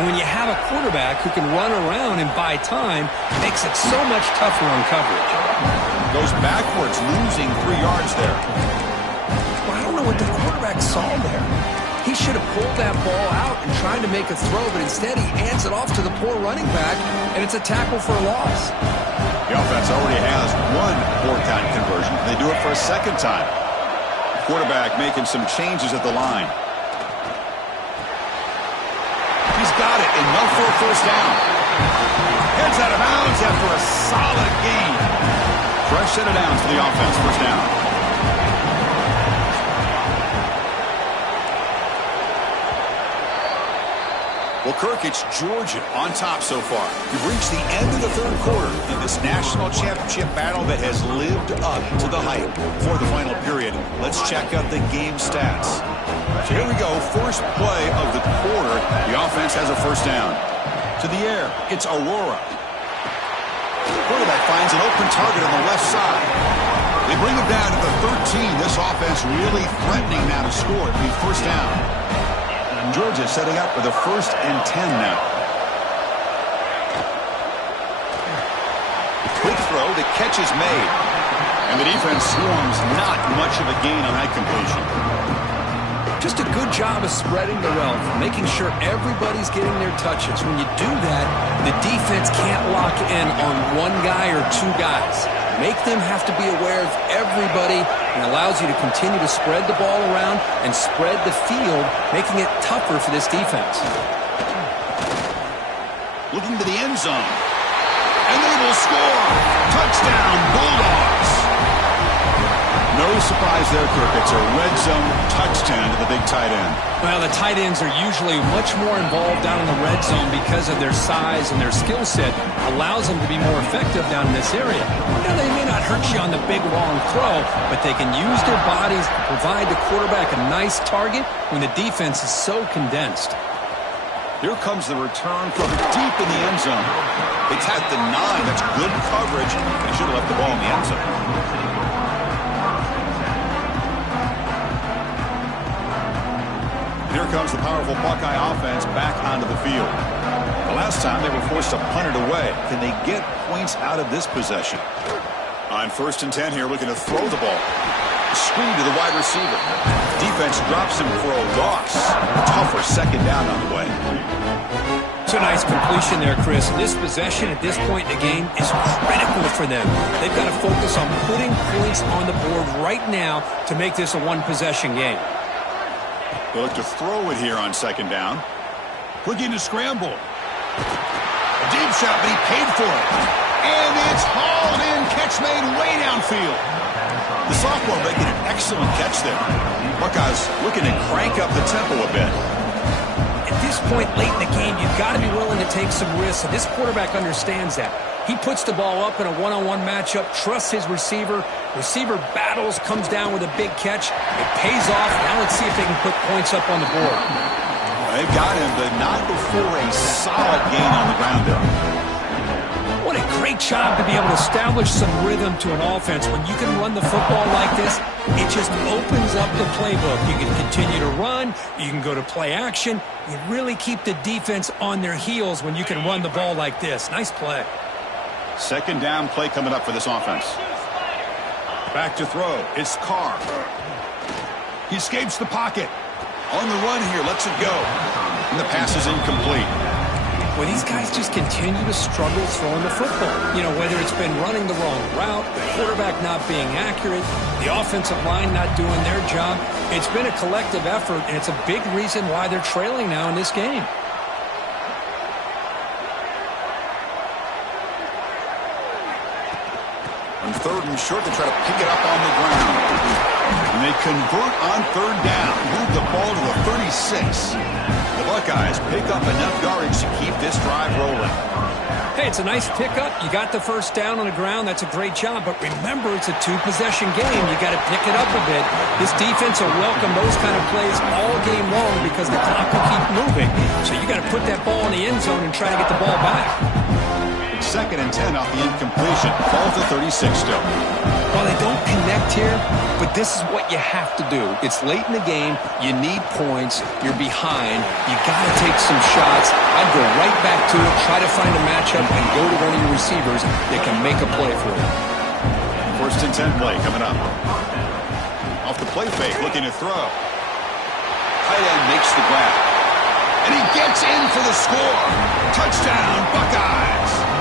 And when you have a quarterback who can run around and buy time, it makes it so much tougher on coverage. Goes backwards, losing 3 yards there. Well, I don't know what the quarterback saw there. He should have pulled that ball out and tried to make a throw, but instead he hands it off to the poor running back, and it's a tackle for a loss. The offense already has 1 four-count conversion. They do it for a second time. Quarterback making some changes at the line. He's got it, enough for a first down. Heads out of bounds after a solid gain. Fresh set of downs for the offense, first down. Well, Kirk, it's Georgia on top so far. We've reached the end of the third quarter in this national championship battle that has lived up to the hype for the final period. Let's check out the game stats. So here we go, first play of the quarter. The offense has a first down. To the air, it's Aurora. The quarterback finds an open target on the left side. They bring him down to the 13. This offense really threatening now to score. It'll be first down. Georgia setting up for the 1st and 10 now. Quick throw, the catch is made. And the defense swarms, not much of a gain on that completion. Just a good job of spreading the wealth, making sure everybody's getting their touches. When you do that, the defense can't lock in on 1 guy or 2 guys. Make them have to be aware of everybody, and allows you to continue to spread the ball around and spread the field, making it tougher for this defense. Looking to the end zone. And they will score. Touchdown, Bulldogs. No surprise there, Kirk. It's a red zone touchdown to the big tight end. Well, the tight ends are usually much more involved down in the red zone because of their size and their skill set. Allows them to be more effective down in this area. Now, they may not hurt you on the big, long throw, but they can use their bodies to provide the quarterback a nice target when the defense is so condensed. Here comes the return from deep in the end zone. They tapped the 9. That's good coverage. They should have left the ball in the end zone. Here comes the powerful Buckeye offense back onto the field. The last time they were forced to punt it away. Can they get points out of this possession? On 1st and 10 here, looking to throw the ball. Screen to the wide receiver. Defense drops him for a loss. A tougher second down on the way. It's a nice completion there, Chris. This possession at this point in the game is critical for them. They've got to focus on putting points on the board right now to make this a 1-possession game. They look to throw it here on 2nd down. Looking to scramble. A deep shot, but he paid for it. And it's hauled in. Catch made way downfield. The sophomore making an excellent catch there. Buckeyes looking to crank up the tempo a bit. At this point late in the game, you've got to be willing to take some risks, and this quarterback understands that. He puts the ball up in a one-on-one matchup, trusts his receiver. Receiver battles, comes down with a big catch. It pays off. Now let's see if they can put points up on the board. They've got him, but not before a solid gain on the ground there. What a great job to be able to establish some rhythm to an offense. When you can run the football like this, it just opens up the playbook. You can continue to run. You can go to play action. You really keep the defense on their heels when you can run the ball like this. Nice play. 2nd down play coming up for this offense. Back to throw. It's Carr. He escapes the pocket. On the run here. Lets it go. And the pass is incomplete. Well, these guys just continue to struggle throwing the football. You know, whether it's been running the wrong route, the quarterback not being accurate, the offensive line not doing their job. It's been a collective effort, and it's a big reason why they're trailing now in this game. On 3rd and short, they try to pick it up on the ground. And they convert on 3rd down. Move the ball to the 36. The Buckeyes pick up enough yardage to keep this drive rolling. Hey, It's a nice pickup. You got the first down on the ground. That's a great job. But remember, it's a two-possession game. You got to pick it up a bit. This defense will welcome those kind of plays all game long because the clock will keep moving. So you got to put that ball in the end zone and try to get the ball back. It's 2nd and 10 off the incompletion. Ball to 36 still. Well, they don't connect here, but this is what you have to do. It's late in the game. You need points. You're behind. You got to take some shots. I'd go right back to it, try to find a matchup, and go to one of your receivers that can make a play for you. 1st and 10 play coming up. Off the play fake, looking to throw. Tight end makes the grab. And he gets in for the score. Touchdown, Buckeyes.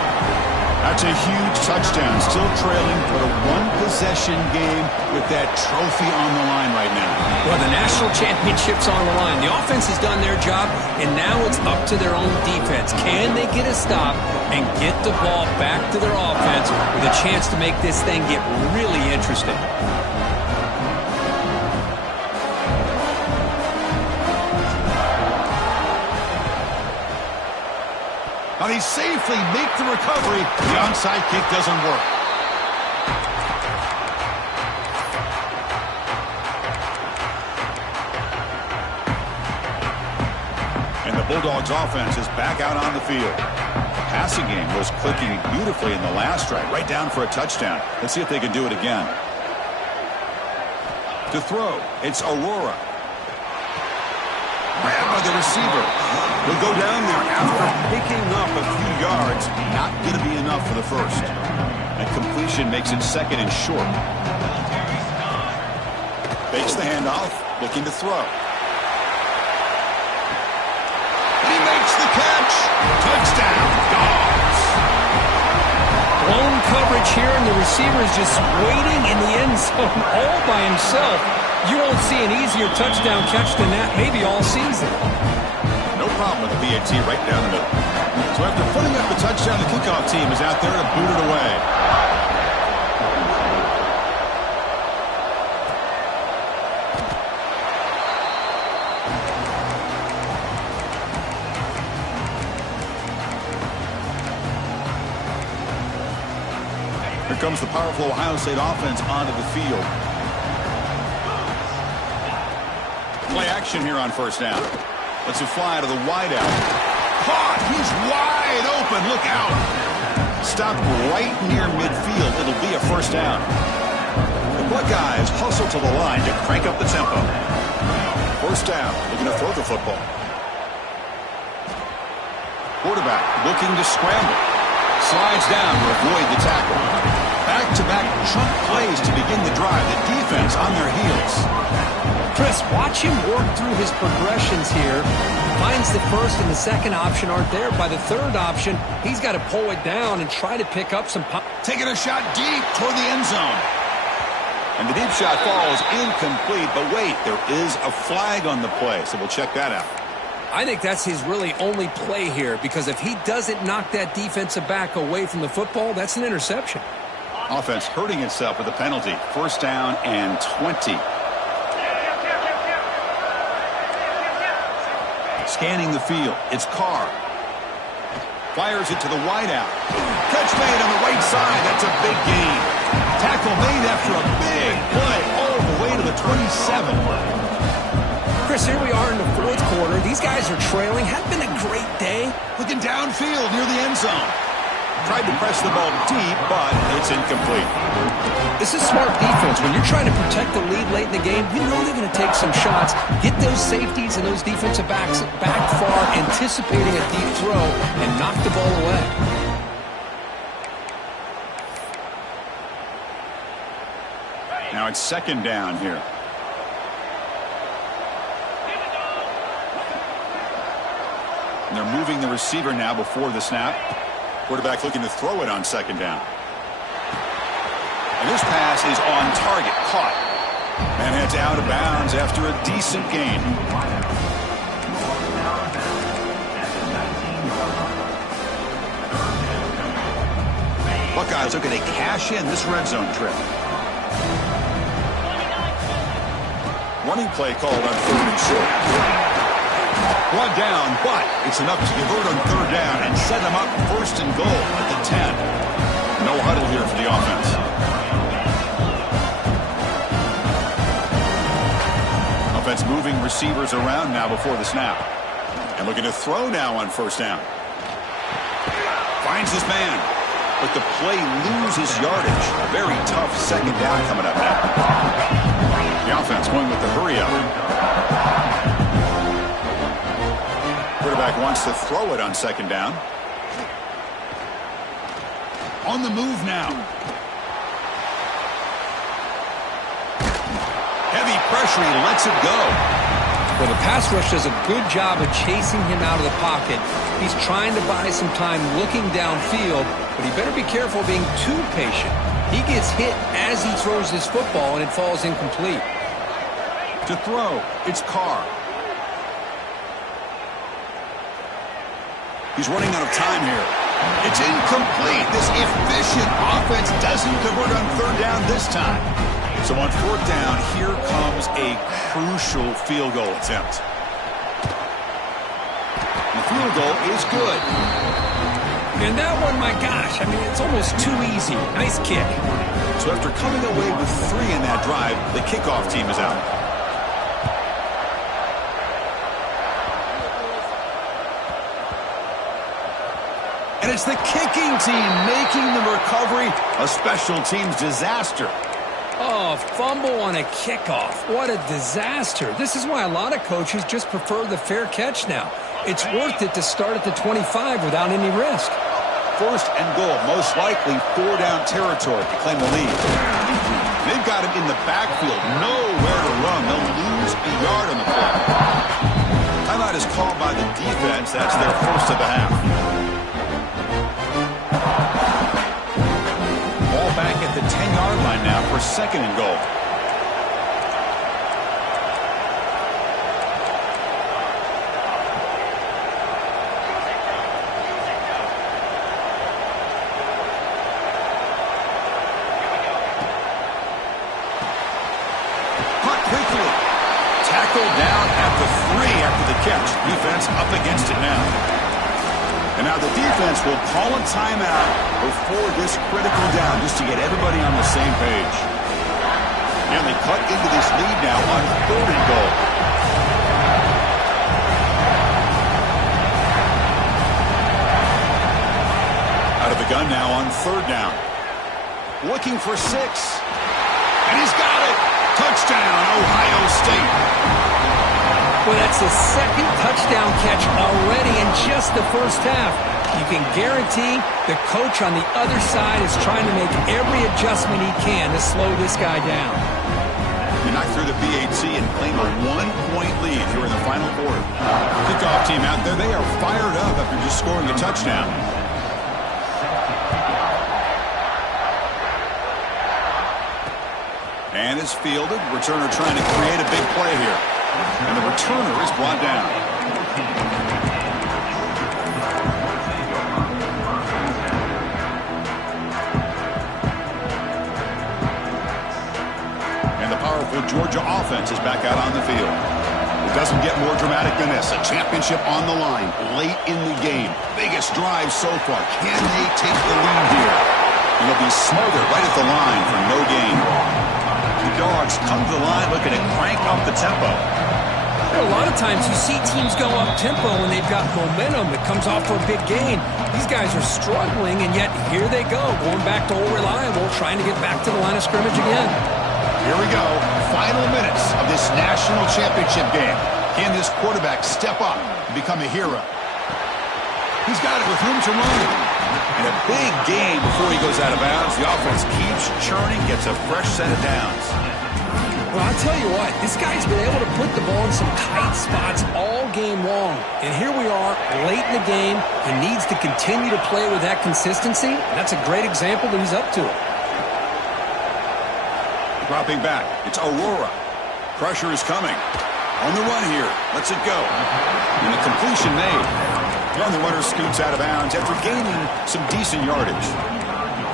That's a huge touchdown. Still trailing for a one-possession game with that trophy on the line right now. Well, the national championship's on the line. The offense has done their job, and now it's up to their own defense. Can they get a stop and get the ball back to their offense with a chance to make this thing get really interesting? Now they safely make the recovery. The onside kick doesn't work. And the Bulldogs offense is back out on the field. The passing game was clicking beautifully in the last drive, right down for a touchdown. Let's see if they can do it again. To throw, it's Aurora. Grabbed by the receiver. He'll go down there after picking up a few yards. Not going to be enough for the first. That completion makes it 2nd and short. Fakes the handoff, looking to throw. He makes the catch. Touchdown, Dogs. Blown coverage here, and the receiver is just waiting in the end zone all by himself. You won't see an easier touchdown catch than that maybe all season. No problem with the PAT right down the middle. So after putting up the touchdown, the kickoff team is out there to boot it away. Here comes the powerful Ohio State offense onto the field. Play action here on 1st down. Let's it fly to the wideout. Caught! He's wide open. Look out. Stopped right near midfield. It'll be a 1st down. The Buckeyes hustle to the line to crank up the tempo. 1st down. Looking to throw the football. Quarterback looking to scramble. Slides down to avoid the tackle. Back-to-back chunk plays to begin the drive. The defense on their heels. Chris, watch him work through his progressions here. Finds the first and the second option aren't there. By the third option, he's got to pull it down and try to pick up some pop. Taking a shot deep toward the end zone. And the deep shot falls incomplete. But wait, there is a flag on the play, so we'll check that out. I think that's his really only play here, because if he doesn't knock that defensive back away from the football, that's an interception. Offense hurting itself with a penalty. 1st down and 20. Scanning the field. It's Carr. Fires it to the wideout. Catch made on the right side. That's a big gain. Tackle made after a big play all the way to the 27. Chris, here we are in the 4th quarter. These guys are trailing. Hadn't been a great day. Looking downfield near the end zone. Tried to press the ball deep, but it's incomplete. This is smart defense. When you're trying to protect the lead late in the game, you know they're going to take some shots, get those safeties and those defensive backs back far, anticipating a deep throw, and knock the ball away. Now it's 2nd down here. And they're moving the receiver now before the snap. Quarterback looking to throw it on 2nd down. And this pass is on target. Caught. And heads out of bounds after a decent gain. Buckeyes looking to cash in this red zone trip. Running play called on 3rd and short. One down, but it's enough to convert on 3rd down and set them up 1st and goal. receivers around now before the snap. And looking to throw now on first down. Finds his man. But the play loses yardage. A very tough second down coming up now. The offense going with the hurry up. Quarterback wants to throw it on second down. On the move now. Heavy pressure, he lets it go. Well, the pass rush does a good job of chasing him out of the pocket. He's trying to buy some time looking downfield, but he better be careful being too patient. He gets hit as he throws his football, and it falls incomplete. To throw, it's Carr. He's running out of time here. It's incomplete. This efficient offense doesn't convert on third down this time. So on fourth down, here comes a crucial field goal attempt. The field goal is good. And that one, my gosh, I mean, it's almost too easy. Nice kick. So after coming away with 3 in that drive, the kickoff team is out. And it's the kicking team making the recovery a special teams disaster. Oh, fumble on a kickoff. What a disaster. This is why a lot of coaches just prefer the fair catch now. It's worth it to start at the 25 without any risk. First and goal, most likely 4-down territory to claim the lead. They've got him in the backfield, nowhere to run. They'll lose a yard on the play. Timeout is called by the defense. That's their first of the half. Ball back at the 10-yard line now for second and goal. Caught quickly. Tackled down at the 3 after the catch. Defense up against it now. And now the defense will call a timeout before this critical down just to get everybody on the same page. And they cut into this lead now on third and goal. Out of the gun now on third down. Looking for 6. And he's got it. Touchdown, Ohio State. Well, that's the second touchdown catch already in just the first half. You can guarantee the coach on the other side is trying to make every adjustment he can to slow this guy down. You knock through the BAT and claim a 1-point lead here in the final quarter. Kickoff team out there, they are fired up after just scoring a touchdown. And is fielded. Returner trying to create a big play here. And the returner is brought down. And the powerful Georgia offense is back out on the field. It doesn't get more dramatic than this. A championship on the line late in the game. Biggest drive so far. Can they take the lead here? And they'll be smothered right at the line for no gain. The Dogs come to the line looking to crank up the tempo. A lot of times you see teams go up-tempo when they've got momentum that comes off for a big gain. These guys are struggling, and yet here they go, going back to old reliable, trying to get back to the line of scrimmage again. Here we go. Final minutes of this national championship game. Can this quarterback step up and become a hero? He's got it with room to run. And a big game before he goes out of bounds. The offense keeps churning, gets a fresh set of downs. Well, I'll tell you what, this guy's been able to put the ball in some tight spots all game long. And here we are, late in the game, and needs to continue to play with that consistency. And that's a great example that he's up to it. Dropping back, it's Aurora. Pressure is coming. On the run here, lets it go. And a completion made. And the runner scoots out of bounds after gaining some decent yardage.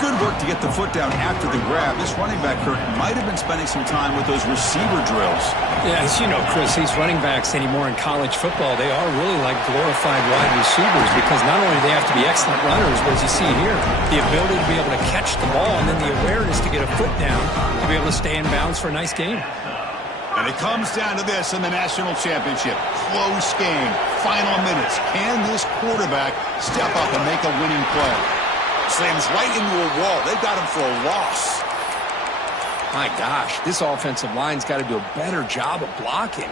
Good work to get the foot down after the grab. This running back, Kirk, might have been spending some time with those receiver drills. Yeah, as you know, Chris, these running backs anymore in college football, they are really like glorified wide receivers because not only do they have to be excellent runners, but as you see here, the ability to be able to catch the ball and then the awareness to get a foot down to be able to stay in bounds for a nice game. And it comes down to this in the national championship. Close game. Final minutes. Can this quarterback step up and make a winning play? Slams right into a wall. They've got him for a loss. My gosh, this offensive line's got to do a better job of blocking.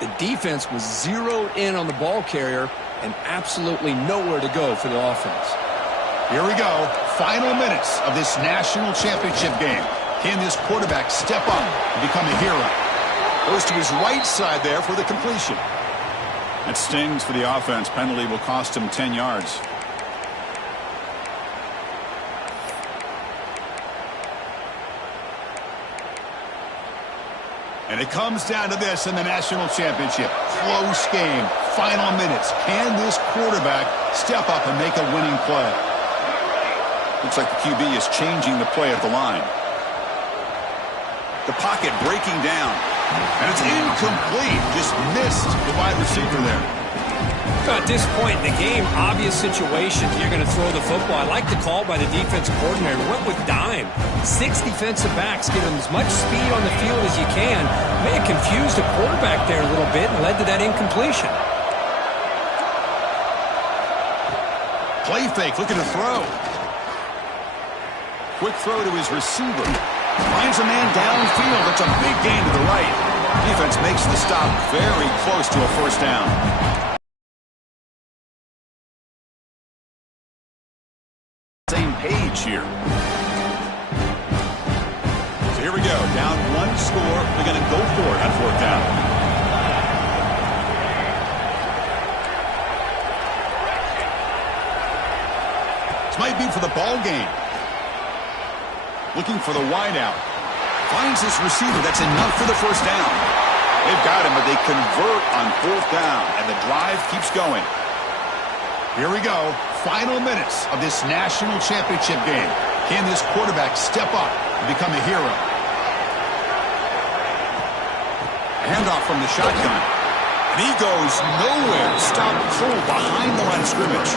The defense was zeroed in on the ball carrier and absolutely nowhere to go for the offense. Here we go. Final minutes of this national championship game. Can this quarterback step up and become a hero? Goes to his right side there for the completion. That stings for the offense. Penalty will cost him 10 yards. And it comes down to this in the national championship. Close game. Final minutes. Can this quarterback step up and make a winning play? Looks like the QB is changing the play at the line. The pocket breaking down. And it's incomplete. Just missed the wide receiver there. At this point in the game, obvious situation. You're going to throw the football. I like the call by the defensive coordinator. Went with dime. 6 defensive backs. Give him as much speed on the field as you can. May have confused the quarterback there a little bit and led to that incompletion. Play fake. Looking to throw. Quick throw to his receiver. Finds a man downfield. That's a big gain to the right. Defense makes the stop very close to a first down. Same page here. So here we go. Down 1 score. They're going to go for it on 4th down. This might be for the ball game. Looking for the wideout. Finds this receiver. That's enough for the first down. They've got him, but they convert on 4th down, and the drive keeps going. Here we go. Final minutes of this national championship game. Can this quarterback step up and become a hero? Handoff from the shotgun. And he goes nowhere. Stop full behind the line of scrimmage.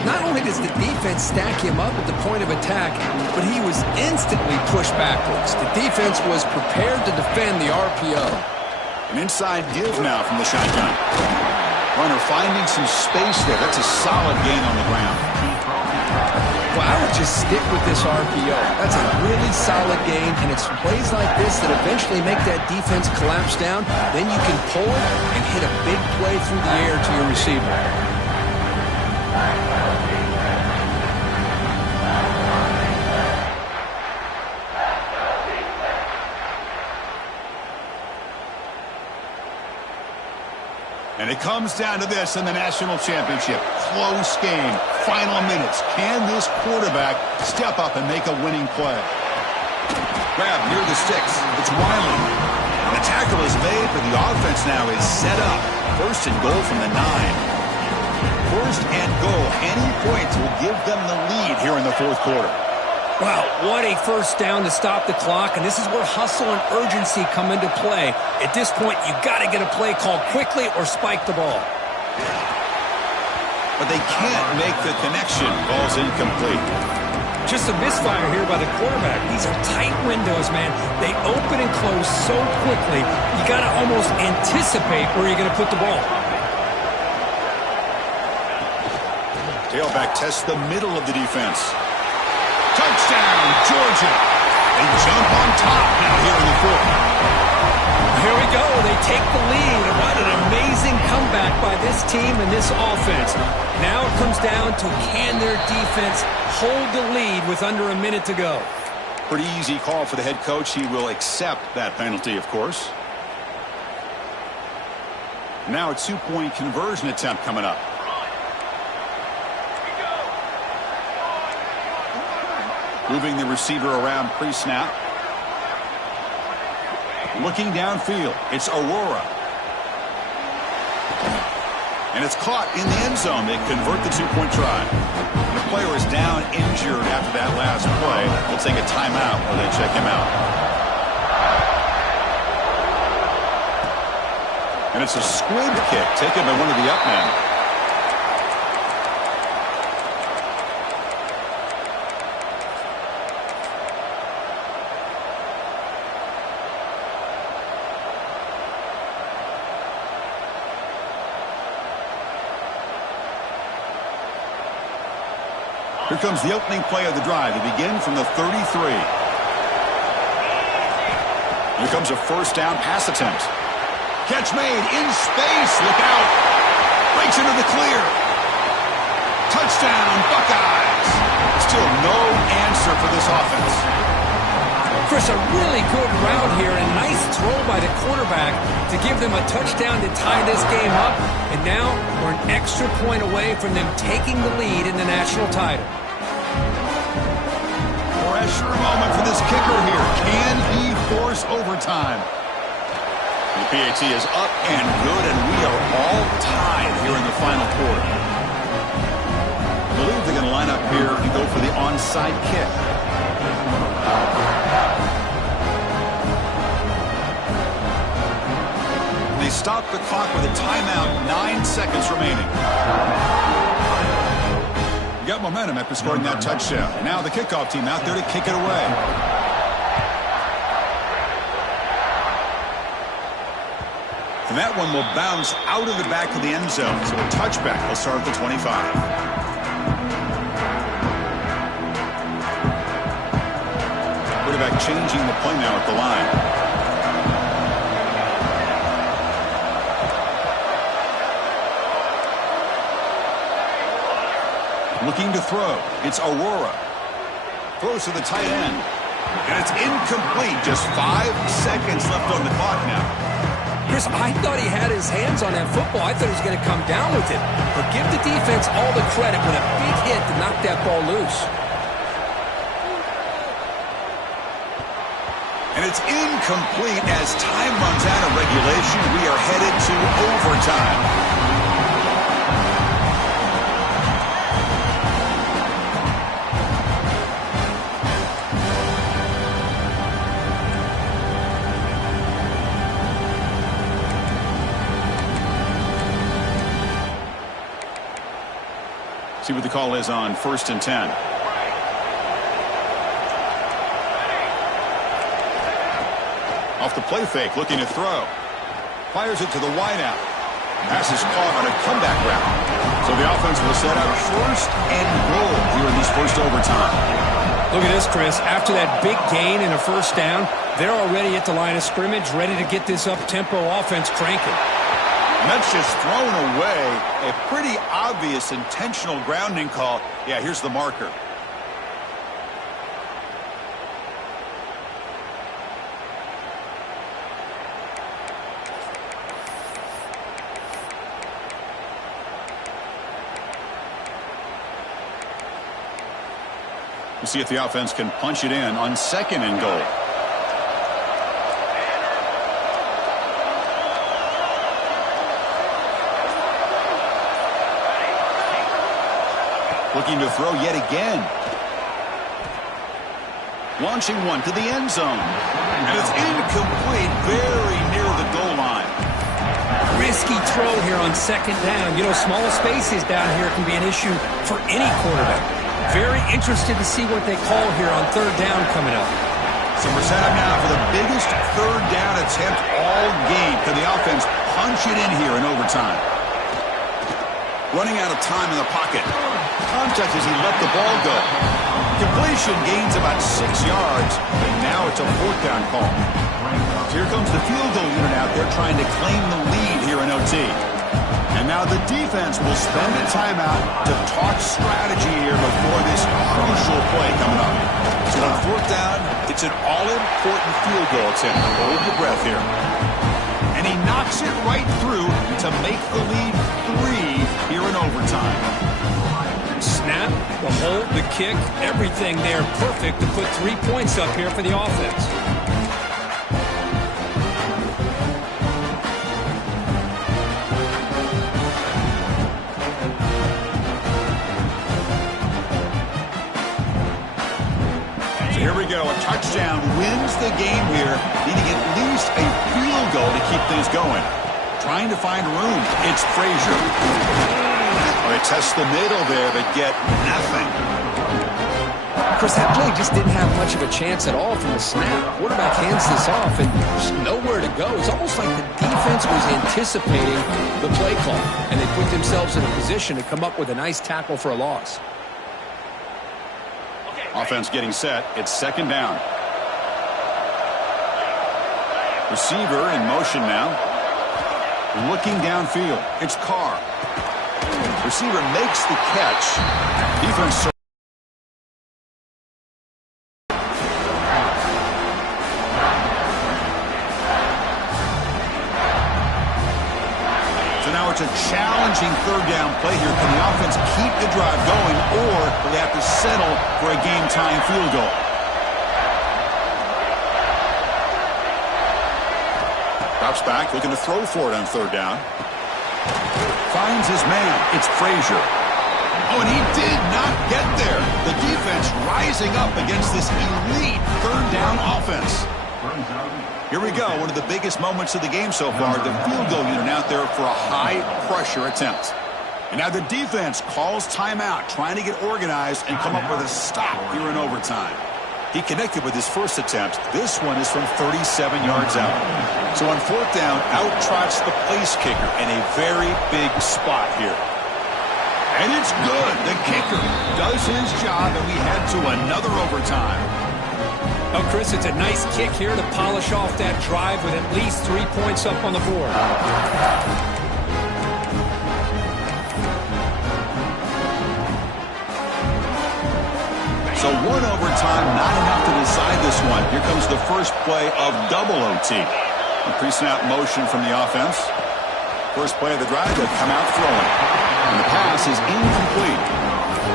Not only does the defense stack him up at the point of attack, but he was instantly pushed backwards. The defense was prepared to defend the RPO. An inside give now from the shotgun. Runner finding some space there. That's a solid gain on the ground. Well, I would just stick with this RPO. That's a really solid gain, and it's plays like this that eventually make that defense collapse down. Then you can pull it and hit a big play through the air to your receiver. And it comes down to this in the national championship. Close game. Final minutes. Can this quarterback step up and make a winning play? Grab near the sticks. It's Wiley. And the tackle is made, but the offense now is set up. 1st and goal from the 9. 1st and goal. Any points will give them the lead here in the 4th quarter. Wow, what a first down to stop the clock, and this is where hustle and urgency come into play. At this point, you got to get a play called quickly or spike the ball. But they can't make the connection. Ball's incomplete. Just a misfire here by the quarterback. These are tight windows, man. They open and close so quickly, you got to almost anticipate where you're going to put the ball. Tailback tests the middle of the defense. Touchdown, Georgia. They jump on top now here in the 4th. Here we go. They take the lead. What an amazing comeback by this team and this offense. Now it comes down to can their defense hold the lead with under a minute to go. Pretty easy call for the head coach. He will accept that penalty, of course. Now a 2-point conversion attempt coming up. Moving the receiver around pre-snap. Looking downfield. It's Aurora. And it's caught in the end zone. They convert the 2-point try. The player is down injured after that last play. They'll take a timeout while they check him out. And it's a squib kick taken by one of the up men. Here comes the opening play of the drive. They begin from the 33. Here comes a first down pass attempt. Catch made in space. Look out. Breaks into the clear. Touchdown, Buckeyes. Still no answer for this offense. Chris, a really good route here and nice throw by the quarterback to give them a touchdown to tie this game up. And now we're an extra point away from them taking the lead in the national title. Pressure moment for this kicker here. Can he force overtime? The PAT is up and good, and we are all tied here in the final quarter. I believe they're going to line up here and go for the onside kick. They stop the clock with a timeout, 9 seconds remaining. Got momentum after scoring that touchdown. Now the kickoff team out there to kick it away. And that one will bounce out of the back of the end zone. So a touchback will start at the 25. Quarterback changing the play now at the line. Looking to throw. It's Aurora. Throws to the tight end. And it's incomplete. Just 5 seconds left on the clock now. Chris, I thought he had his hands on that football. I thought he was going to come down with it. But give the defense all the credit with a big hit to knock that ball loose. And it's incomplete as time runs out of regulation. We are headed to overtime. See what the call is on 1st and 10. Off the play fake, looking to throw. Fires it to the wideout. Pass is caught on a comeback route. So the offense will set up 1st and goal here in this first overtime. Look at this, Chris. After that big gain and a first down, they're already at the line of scrimmage, ready to get this up-tempo offense cranking. And that's just thrown away. A pretty obvious intentional grounding call. Yeah, here's the marker. We'll see if the offense can punch it in on 2nd and goal. Looking to throw yet again. Launching one to the end zone. And it's incomplete, very near the goal line. Risky throw here on 2nd down. You know, small spaces down here can be an issue for any quarterback. Very interested to see what they call here on 3rd down coming up. So we're set up now for the biggest 3rd down attempt all game. Can the offense punch it in here in overtime? Running out of time in the pocket. Contact as he let the ball go. Completion gains about 6 yards, and now it's a 4th down call. So here comes the field goal unit out there trying to claim the lead here in OT. And now the defense will spend a timeout to talk strategy here before this crucial play coming up. So on 4th down, it's an all-important field goal attempt. Hold your breath here. And he knocks it right through to make the lead 3 here in overtime. Snap, the hold, the kick, everything there perfect to put 3 points up here for the offense. So here we go. A touchdown wins the game here. Needing at least a field goal to keep things going. Trying to find room. It's Frazier. They test the middle there, but get nothing. Chris, that play just didn't have much of a chance at all from the snap. Quarterback hands this off, and there's nowhere to go. It's almost like the defense was anticipating the play call, and they put themselves in a position to come up with a nice tackle for a loss. Offense getting set. It's second down. Receiver in motion now. Looking downfield. It's Carr. Receiver makes the catch. Defense. It's a challenging third down play here. Can the offense keep the drive going, or will they have to settle for a game-tying field goal? Drops back, looking to throw for it on third down. Finds his man. It's Frazier. Oh, and he did not get there. The defense rising up against this elite third down offense. Here we go, one of the biggest moments of the game so far. The field goal unit out there for a high-pressure attempt. And now the defense calls timeout, trying to get organized and come up with a stop here in overtime. He connected with his first attempt. This one is from 37 yards out. So on fourth down, out trots the place kicker in a very big spot here. And it's good. The kicker does his job, and we head to another overtime. Oh, Chris, it's a nice kick here to polish off that drive with at least 3 points up on the board. So one overtime, not enough to decide this one. Here comes the first play of double OT. A pre-snap motion from the offense. First play of the drive, they'll come out throwing. And the pass is incomplete.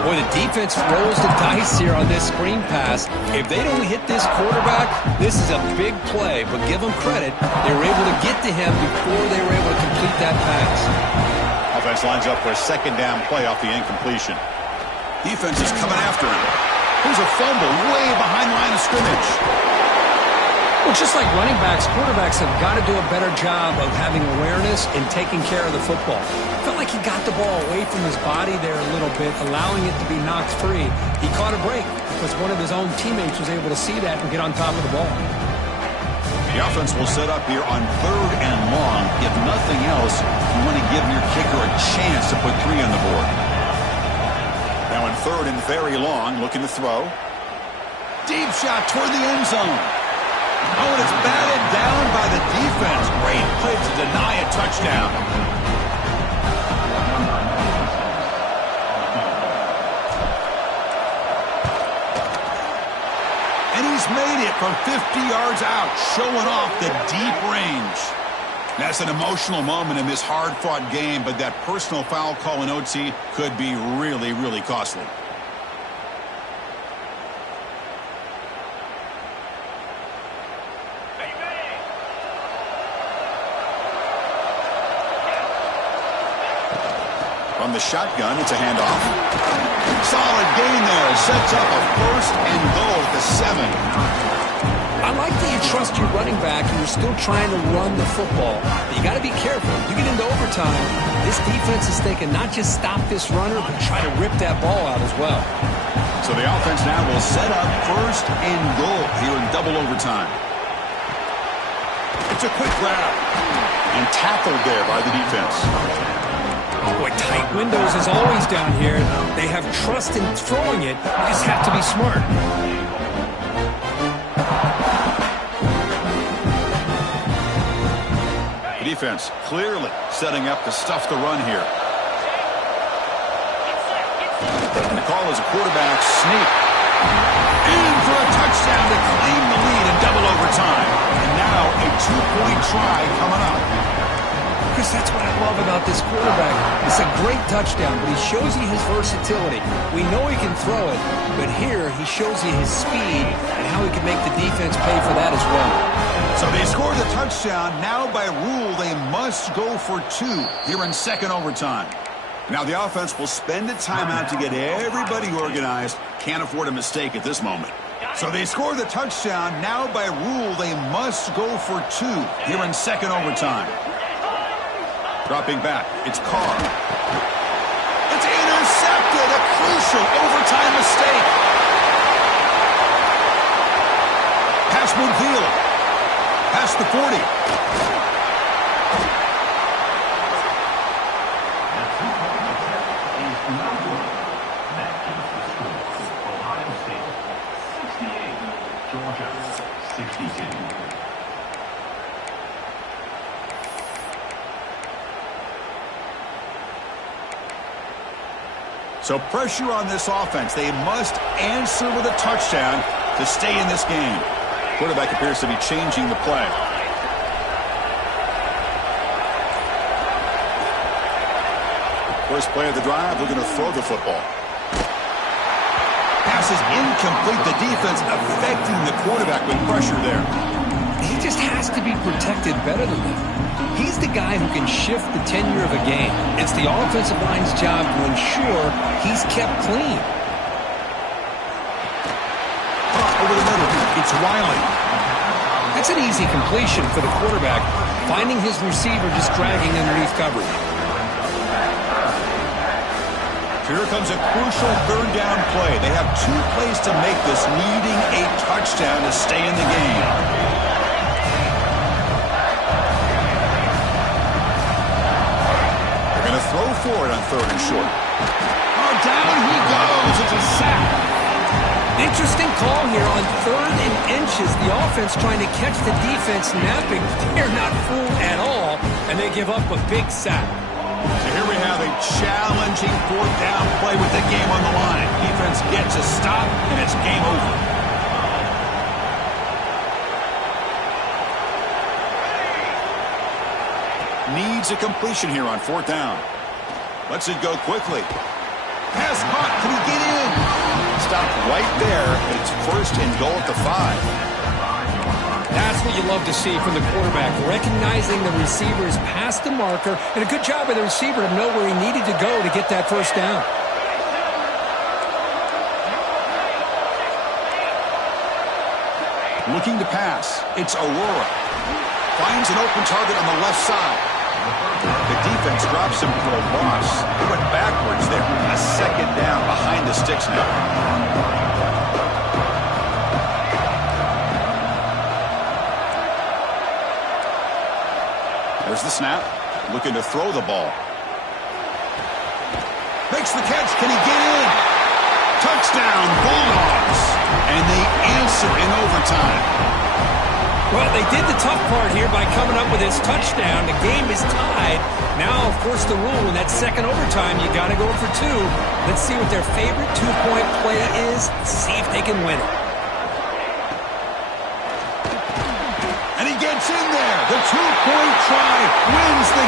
Boy, the defense rolls the dice here on this screen pass. If they don't hit this quarterback, this is a big play. But give them credit, they were able to get to him before they were able to complete that pass. Offense lines up for a second down play off the incompletion. Defense is coming after him. Here's a fumble way behind the line of scrimmage. Well, just like running backs, quarterbacks have got to do a better job of having awareness and taking care of the football. Felt like he got the ball away from his body there a little bit, allowing it to be knocked free. He caught a break because one of his own teammates was able to see that and get on top of the ball. The offense will set up here on third and long. If nothing else, you want to give your kicker a chance to put 3 on the board. Now in third and very long, looking to throw. Deep shot toward the end zone. Oh, and it's batted down by the defense. Great play to deny a touchdown. And he's made it from 50 yards out, showing off the deep range. That's an emotional moment in this hard-fought game, but that personal foul call in OT could be really, really costly. From the shotgun, it's a handoff. Solid gain there. Sets up a first and goal at the 7. I like that you trust your running back and you're still trying to run the football. But you got to be careful. You get into overtime, this defense is thinking not just stop this runner, but try to rip that ball out as well. So the offense now will set up first and goal here in double overtime. It's a quick grab. And tackled there by the defense. Boy, tight windows as always down here. They have trust in throwing it. You just have to be smart. The defense clearly setting up to stuff the run here. And the call is a quarterback sneak. In for a touchdown to claim the lead in double overtime. And now a 2-point try coming up. Chris, that's what I love about this quarterback. It's a great touchdown, but he shows you his versatility. We know he can throw it, but here he shows you his speed and how he can make the defense pay for that as well. So they score the touchdown. Now by rule, they must go for 2 here in second overtime. Now the offense will spend a timeout to get everybody organized. Can't afford a mistake at this moment. So they score the touchdown. Now by rule, they must go for 2 here in second overtime. Dropping back, it's Carr. It's intercepted, a crucial overtime mistake. Past midfield, past the 40. So pressure on this offense. They must answer with a touchdown to stay in this game. Quarterback appears to be changing the play. First play of the drive, we're going to throw the football. Pass is incomplete. The defense affecting the quarterback with pressure there. He just has to be protected better than that. He's the guy who can shift the tenure of a game. It's the offensive line's job to ensure he's kept clean. Over the middle, it's Riley. That's an easy completion for the quarterback, finding his receiver just dragging underneath coverage. Here comes a crucial third down play. They have 2 plays to make this, needing a touchdown to stay in the game. They're going to throw for it on 3rd and short. Oh, down he goes. It's a sack. Interesting call here on 3rd and inches. The offense trying to catch the defense napping. They're not fooled at all, and they give up a big sack. So here we have a challenging 4th down play with the game on the line. Defense gets a stop, and it's game over. Needs a completion here on 4th down. Lets it go quickly. Pass caught. Can he get in? Stop right there. It's 1st and goal at the 5. That's what you love to see from the quarterback, recognizing the receiver is past the marker, and a good job by the receiver to know where he needed to go to get that 1st down. Looking to pass. It's Aurora. Finds an open target on the left side. The defense drops him for a loss. He went backwards there. A 2nd down behind the sticks now. There's the snap. Looking to throw the ball. Makes the catch. Can he get in? Touchdown, Bulldogs. And they answer in overtime. Well, they did the tough part here by coming up with his touchdown. The game is tied. Now, of course, the rule in that 2nd overtime, you got to go for 2. Let's see what their favorite 2-point play is. See if they can win it. And he gets in there. The 2-point try wins the